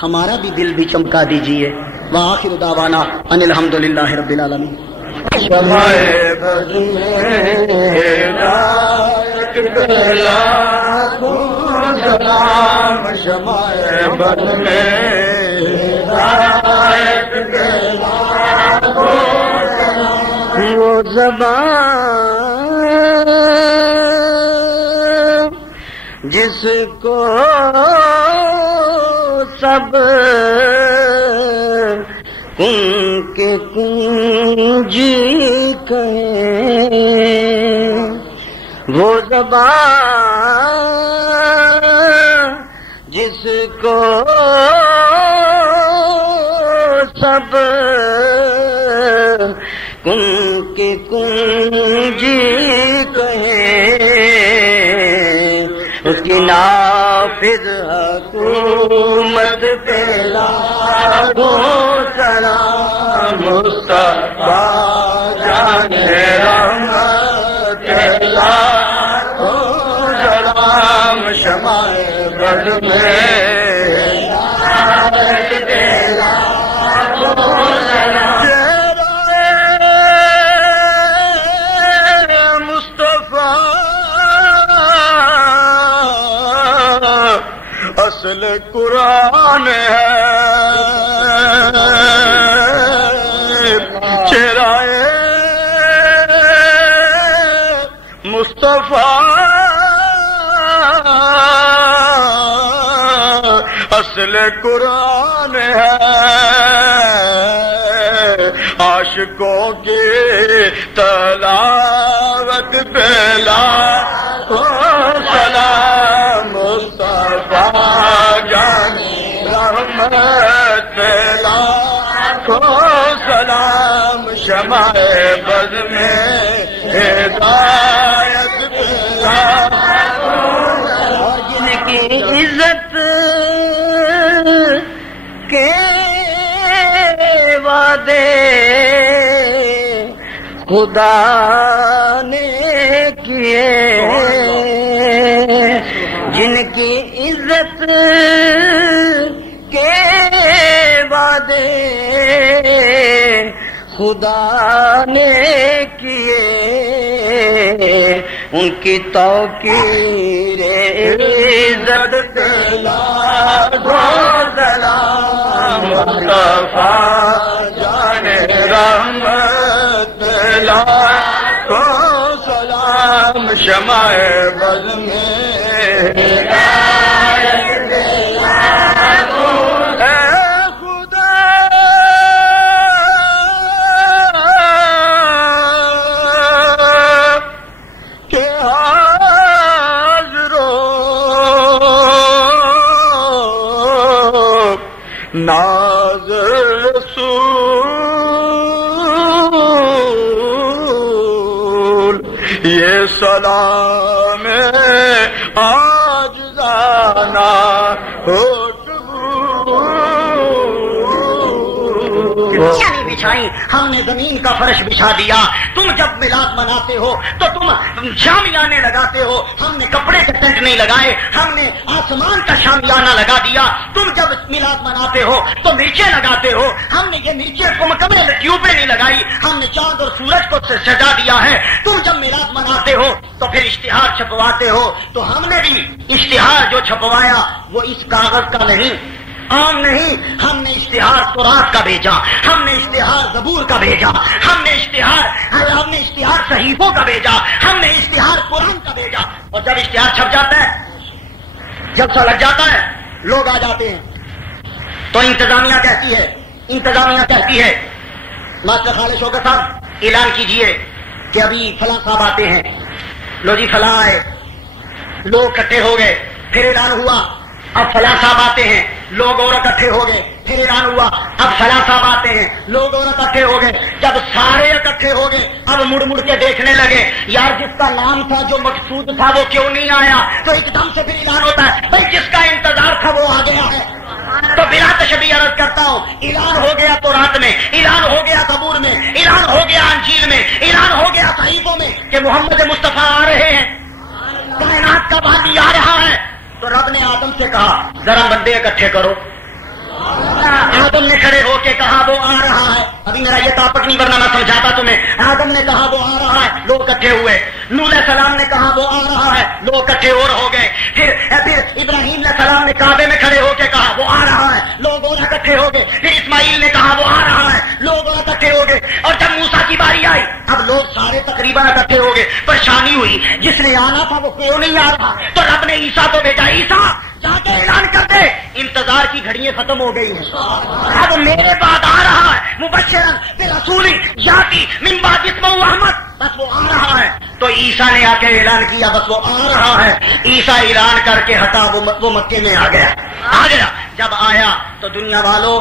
ہمارا بھی دل بھی چمکا دیجئے۔ وآخر دعوانا ان الحمدللہ رب العالمین۔ شمائے بد میں ہدایت پہلا سلام، شمائے بد میں ہدایت پہلا وہ زبان جس کو سب کن کے کنجی کہیں، وہ زبان جس کو سب کن کے کنجی کہیں، اس کی نافذ حکومت پہ لاکھوں سلام، مصطفیٰ جان رحمت لاکھوں سلام، شمائے بد میں ہدایت پہلا اصل قرآن ہے، چہرہ مصطفیٰ اصل قرآن ہے، عاشقوں کی تلاوت پہ لاکھوں سلام، مصطفیٰ جان رحمت پہ لاکھوں سلام، شمائے بد میں ہدایت پہ لاکھوں سلام، جن کی عزت کے وعدے خدا نے کیے، جن کی عزت کے وعدے خدا نے کیے، ان کی توقیر عزت پہ لاکھوں سلام، مصطفیٰ جان رحمت پہ لاکھوں سلام، شمائے بد میں ہدایت پہ لاکھوں ناز رسول یہ سلام عاجزانہ ہو قبول، بچھائی، ہم نے زمین کا فرش بچھا دیا. تم جب میلاد مناتے ہو تو تم شامیانے لگاتے ہو، ہم نے کپڑے کے ٹینٹ نہیں لگائے، ہم نے آسمان کا شامیانہ لگا دیا. تم جب میلاد مناتے ہو تو مرچیں لگاتے ہو، ہم نے یہ مرچیں کمکمے لکیوں پہ نہیں لگائی، ہم نے چاند اور سورج کو سجا دیا ہے. تم جب میلاد مناتے ہو تو پھر اشتہار چھپواتے ہو، تو ہم نے بھی اشتہار جو چھپوایا وہ اس کاغذ کا نہیں، عام نہیں. ہم نے اشتہار تورات کا بھیجا، ہم نے اشتہار زبور کا بھیجا، ہم نے اشتہار صحیفوں کا بھیجا، ہم نے اشتہار قرآن کا بھیجا. اور جب اشتہار چھپ جاتا ہے، جب سا لگ جاتا ہے، لوگ آ جاتے ہیں تو انتظامیہ کہتی ہے ماسٹر خالد شوکت صاحب اعلان کیجئے کہ ابھی فلاں صاحب آتے ہیں. لو جی فلاں آئے، لوگ اکٹھے ہو گئے، پھر اعلان ہوا اب فلاں صاحب آتے ہیں، لوگ اور اکٹھے ہو گئے، پھر اعلان ہوا اب فلاں صاحب آتے ہیں، لوگ اور اکٹھے ہو گئے. جب سارے اکٹھے ہو گئے اب مڑ کے دیکھنے لگے یار جس کا نام تھا، جو مقصود تھا وہ کیوں نہیں آیا. تو ایک دم سے پھر اعلان ہوتا ہے بھائی جس کا انتظار تھا وہ آ گیا ہے. تو بلا تشبیہ عرض کرتا ہوں، اعلان ہو گیا تورات میں، اعلان ہو گیا زبور میں، اعلان ہو گیا انجیل میں، اعلان ہو گیا صحیفوں میں کہ محمد مصطفیٰ آ رہے ہیں، کائنات کا بانی آ رہا ہے. تو رب نے آدم سے کہا ذرا بندے اکٹھے کرو. آدم نے کھڑے ہو کے کہا وہ آ رہا ہے. ابھی میرا یہ ٹاپک نہیں ورنہ میں سمجھاتا تمہیں. آدم نے کہا وہ آ رہا ہے، لوگ اکٹھے ہوئے. نوح علیہ السلام نے کہا وہ آ رہا ہے، لوگ اکٹھے اور ہو گئے. پھر ابراہیم علیہ السلام نے کعبے میں کھڑے ہو کے کہا وہ آ رہا ہے، لوگ اور اکٹھے ہو گئے. پھر اسماعیل نے کہا وہ آ رہا ہے، لوگ اور اکٹھے ہو گئے. اور جب موسیٰ کی باری آئی اب لوگ سارے تقریباً اکٹھے ہو گئے. پریشانی ہوئی جس نے آنا تھا وہ کیوں نہیں آ رہا. تو رب نے عیسیٰ کو بھیجا، عیسیٰ جا کے اعلان کر دے انتظار کی گھڑیاں ختم ہو گئی ہیں، اب میرے بعد آ رہا ہے مبشرا برسول یاتی من بعد اسمہ احمد، بس وہ آ رہا ہے. تو عیسیٰ نے آ کے اعلان کیا بس وہ آ رہا ہے. عیسیٰ اعلان کر کے ہٹا، وہ مکے میں آ گیا. جب آیا تو دنیا والوں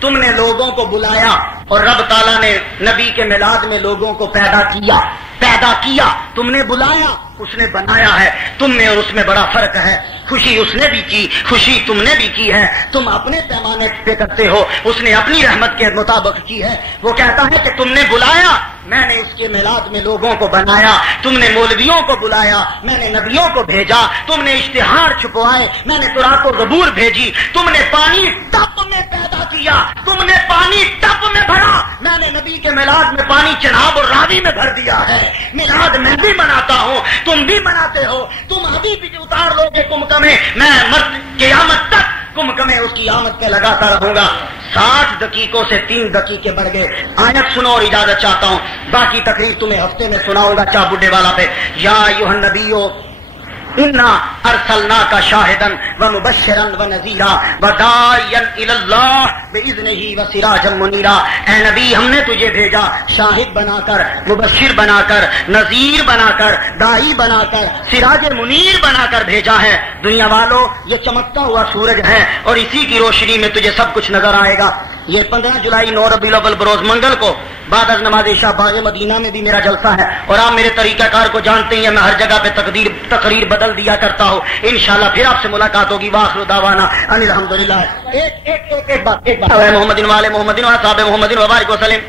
تم نے لوگوں کو بلایا اور رب تعالیٰ نے نبی کے میلاد میں لوگوں کو پیدا کیا. تم نے بلایا، اس نے بنایا ہے. تم میں اور اس میں بڑا فرق ہے. خوشی اس نے بھی کی، خوشی تم نے بھی کی ہے. تم اپنے پیمانے پہ کرتے ہو، اس نے اپنی رحمت کے مطابق کی ہے. وہ کہتا ہے کہ تم نے بلایا، میں نے اس کے میلاد میں لوگوں کو بنایا. تم نے مولویوں کو بلایا، میں نے نبیوں کو بھیجا. تم نے اشتہار چھپوائے، میں نے تورات و زبور بھیجی. تم نے پانی ٹب میں پیدا کیا، تم نے پانی ٹب میں بھرا. میں نے نبی کے میلاد میں پانی چناب اور راوی میں بھر دیا ہے. میلاد میں بھی مناتا ہوں، تم بھی مناتے ہو. تم ابھی بھی اتار لو گے کمکمے، میں قیامت تک کمکمے اس کی آمد پہ لگاتا رہوں گا. 60 دقیقوں سے 3 دقیقے بڑھ گئے. آیت سنو اور اجازت چاہتا ہوں، باقی تقریر تمہیں ہفتے میں سناؤں گا چاہ بڈھے والا پہ. یا ایھا النبیو انا ارسلناک شاہدا ومبشرا ونذیرا وداعیا الی اللہ باذنہ وسراجا منیرا. اے نبی ہم نے تجھے بھیجا شاہد بنا کر، مبشر بنا کر، نذیر بنا کر، داعی بنا کر، سراج منیر بنا کر بھیجا ہے. دنیا والوں یہ چمکتا ہوا سورج ہے اور اسی کی روشنی میں تجھے سب کچھ نظر آئے گا. یہ 15 جولائی 9 ربیع الاول بروز منگل کو بعد از نماز عشاء باغ مدینہ میں بھی میرا جلسہ ہے. اور آپ میرے طریقہ کار کو جانتے ہیں، میں ہر جگہ پہ تقریر بدل دیا کرتا ہوں. انشاءاللہ پھر آپ سے ملاقات ہوگی. واخر دعوانا ان الحمدللہ. ایک بات محمد والے محمد صاحب محمد وبارک وسلم.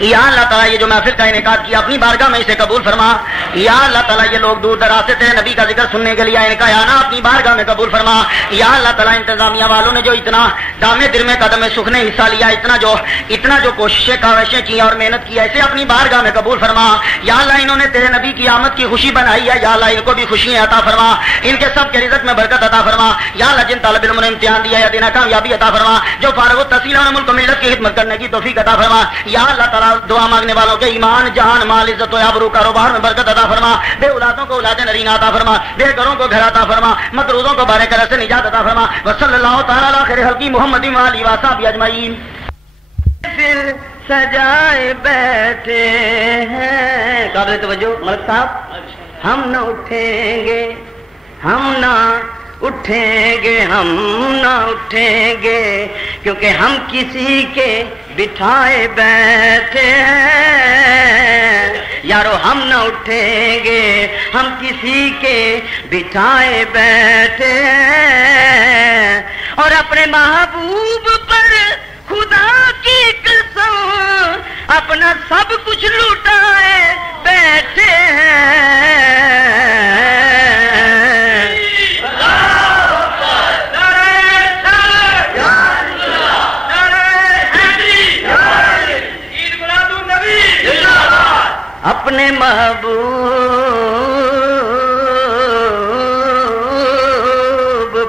یا اللہ تعالیٰ یہ جو محفل کا انعقاد کیا اپنی بارگاہ میں اسے قبول فرما. یا اللہ تعالیٰ یہ لوگ دور دراز سے تیرے نبی کا ذکر سننے کے لیے ان کا آنا اپنی بارگاہ میں قبول فرما. یا اللہ تعالیٰ انتظامیہ والوں نے جو اتنا دامے در میں قدم سکھ نے حصہ لیا، اتنا جو کوششیں کاوشیں کی اور محنت کی، ایسے اپنی بارگاہ میں قبول فرما. یا اللہ انہوں نے تیرے نبی کی آمد کی خوشی بنائی ہے، یا اللہ ان کو بھی خوشیاں عطا فرما. ان کے سب کے رزق میں برکت عطا فرما. یا اللہ جن طالب علموں نے امتحان دیا یا دینا کامیابی عطا فرما، جو فارغ التحصیل اور ملک و ملت کی خدمت کرنے کی توفیق عطا فرما. یا اللہ تعالیٰ دعا مانگنے والوں کے ایمان، جان، مال، عزت و آبرو، کاروبار میں برکت عطا فرما. بے اولادوں کو اولاد نرینہ عطا فرما، بے گھروں کو گھر عطا فرما، مطرودوں کو بارے کرے سے نجات عطا فرما. وصلی اللہ تعالی علی خیر خلقی محمد و آلہ و صحبہ اجمعین. دل سجائے بیٹھے ہیں. قابل توجہ ملک صاحب. ہم نہ اٹھیں گے، ہم نہ اٹھیں گے، ہم نہ اٹھیں گے، کیونکہ ہم کسی کے بٹھائے بیٹھے ہیں. یارو ہم نہ اٹھیں گے، ہم کسی کے بٹھائے بیٹھے ہیں. اور اپنے محبوب پر خدا کی قسم اپنا سب کچھ لوٹائے بیٹھے ہیں. اپنے محبوب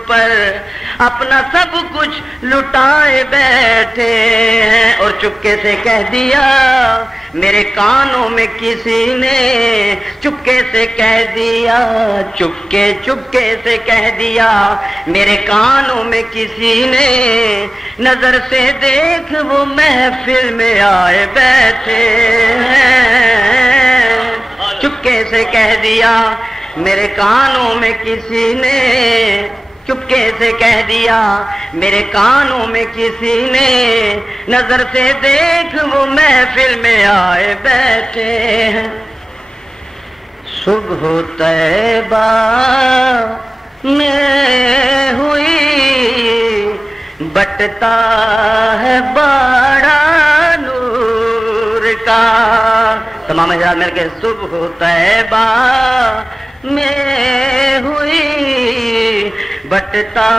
پر اپنا سب کچھ لٹائے بیٹھے ہیں. اور چپکے سے کہہ دیا میرے کانوں میں کسی نے, چپکے سے کہہ دیا, چپکے چپکے سے کہہ دیا میرے کانوں میں کسی نے, نظر سے دیکھ وہ محفل میں آئے بیٹھے ہیں. چپکے سے کہہ دیا میرے کانوں میں کسی نے, چپکے سے کہہ دیا میرے کانوں میں کسی نے, نظر سے دیکھ وہ محفل میں آئے بیٹھے ہیں. صبح طیبہ میں ہوئی بٹتا ہے باڑا نور کا. تمام حضرات مل کے صبح طیبہ میں ہوئی بٹتا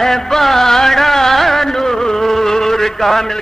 ہے باڑا نور کا. مل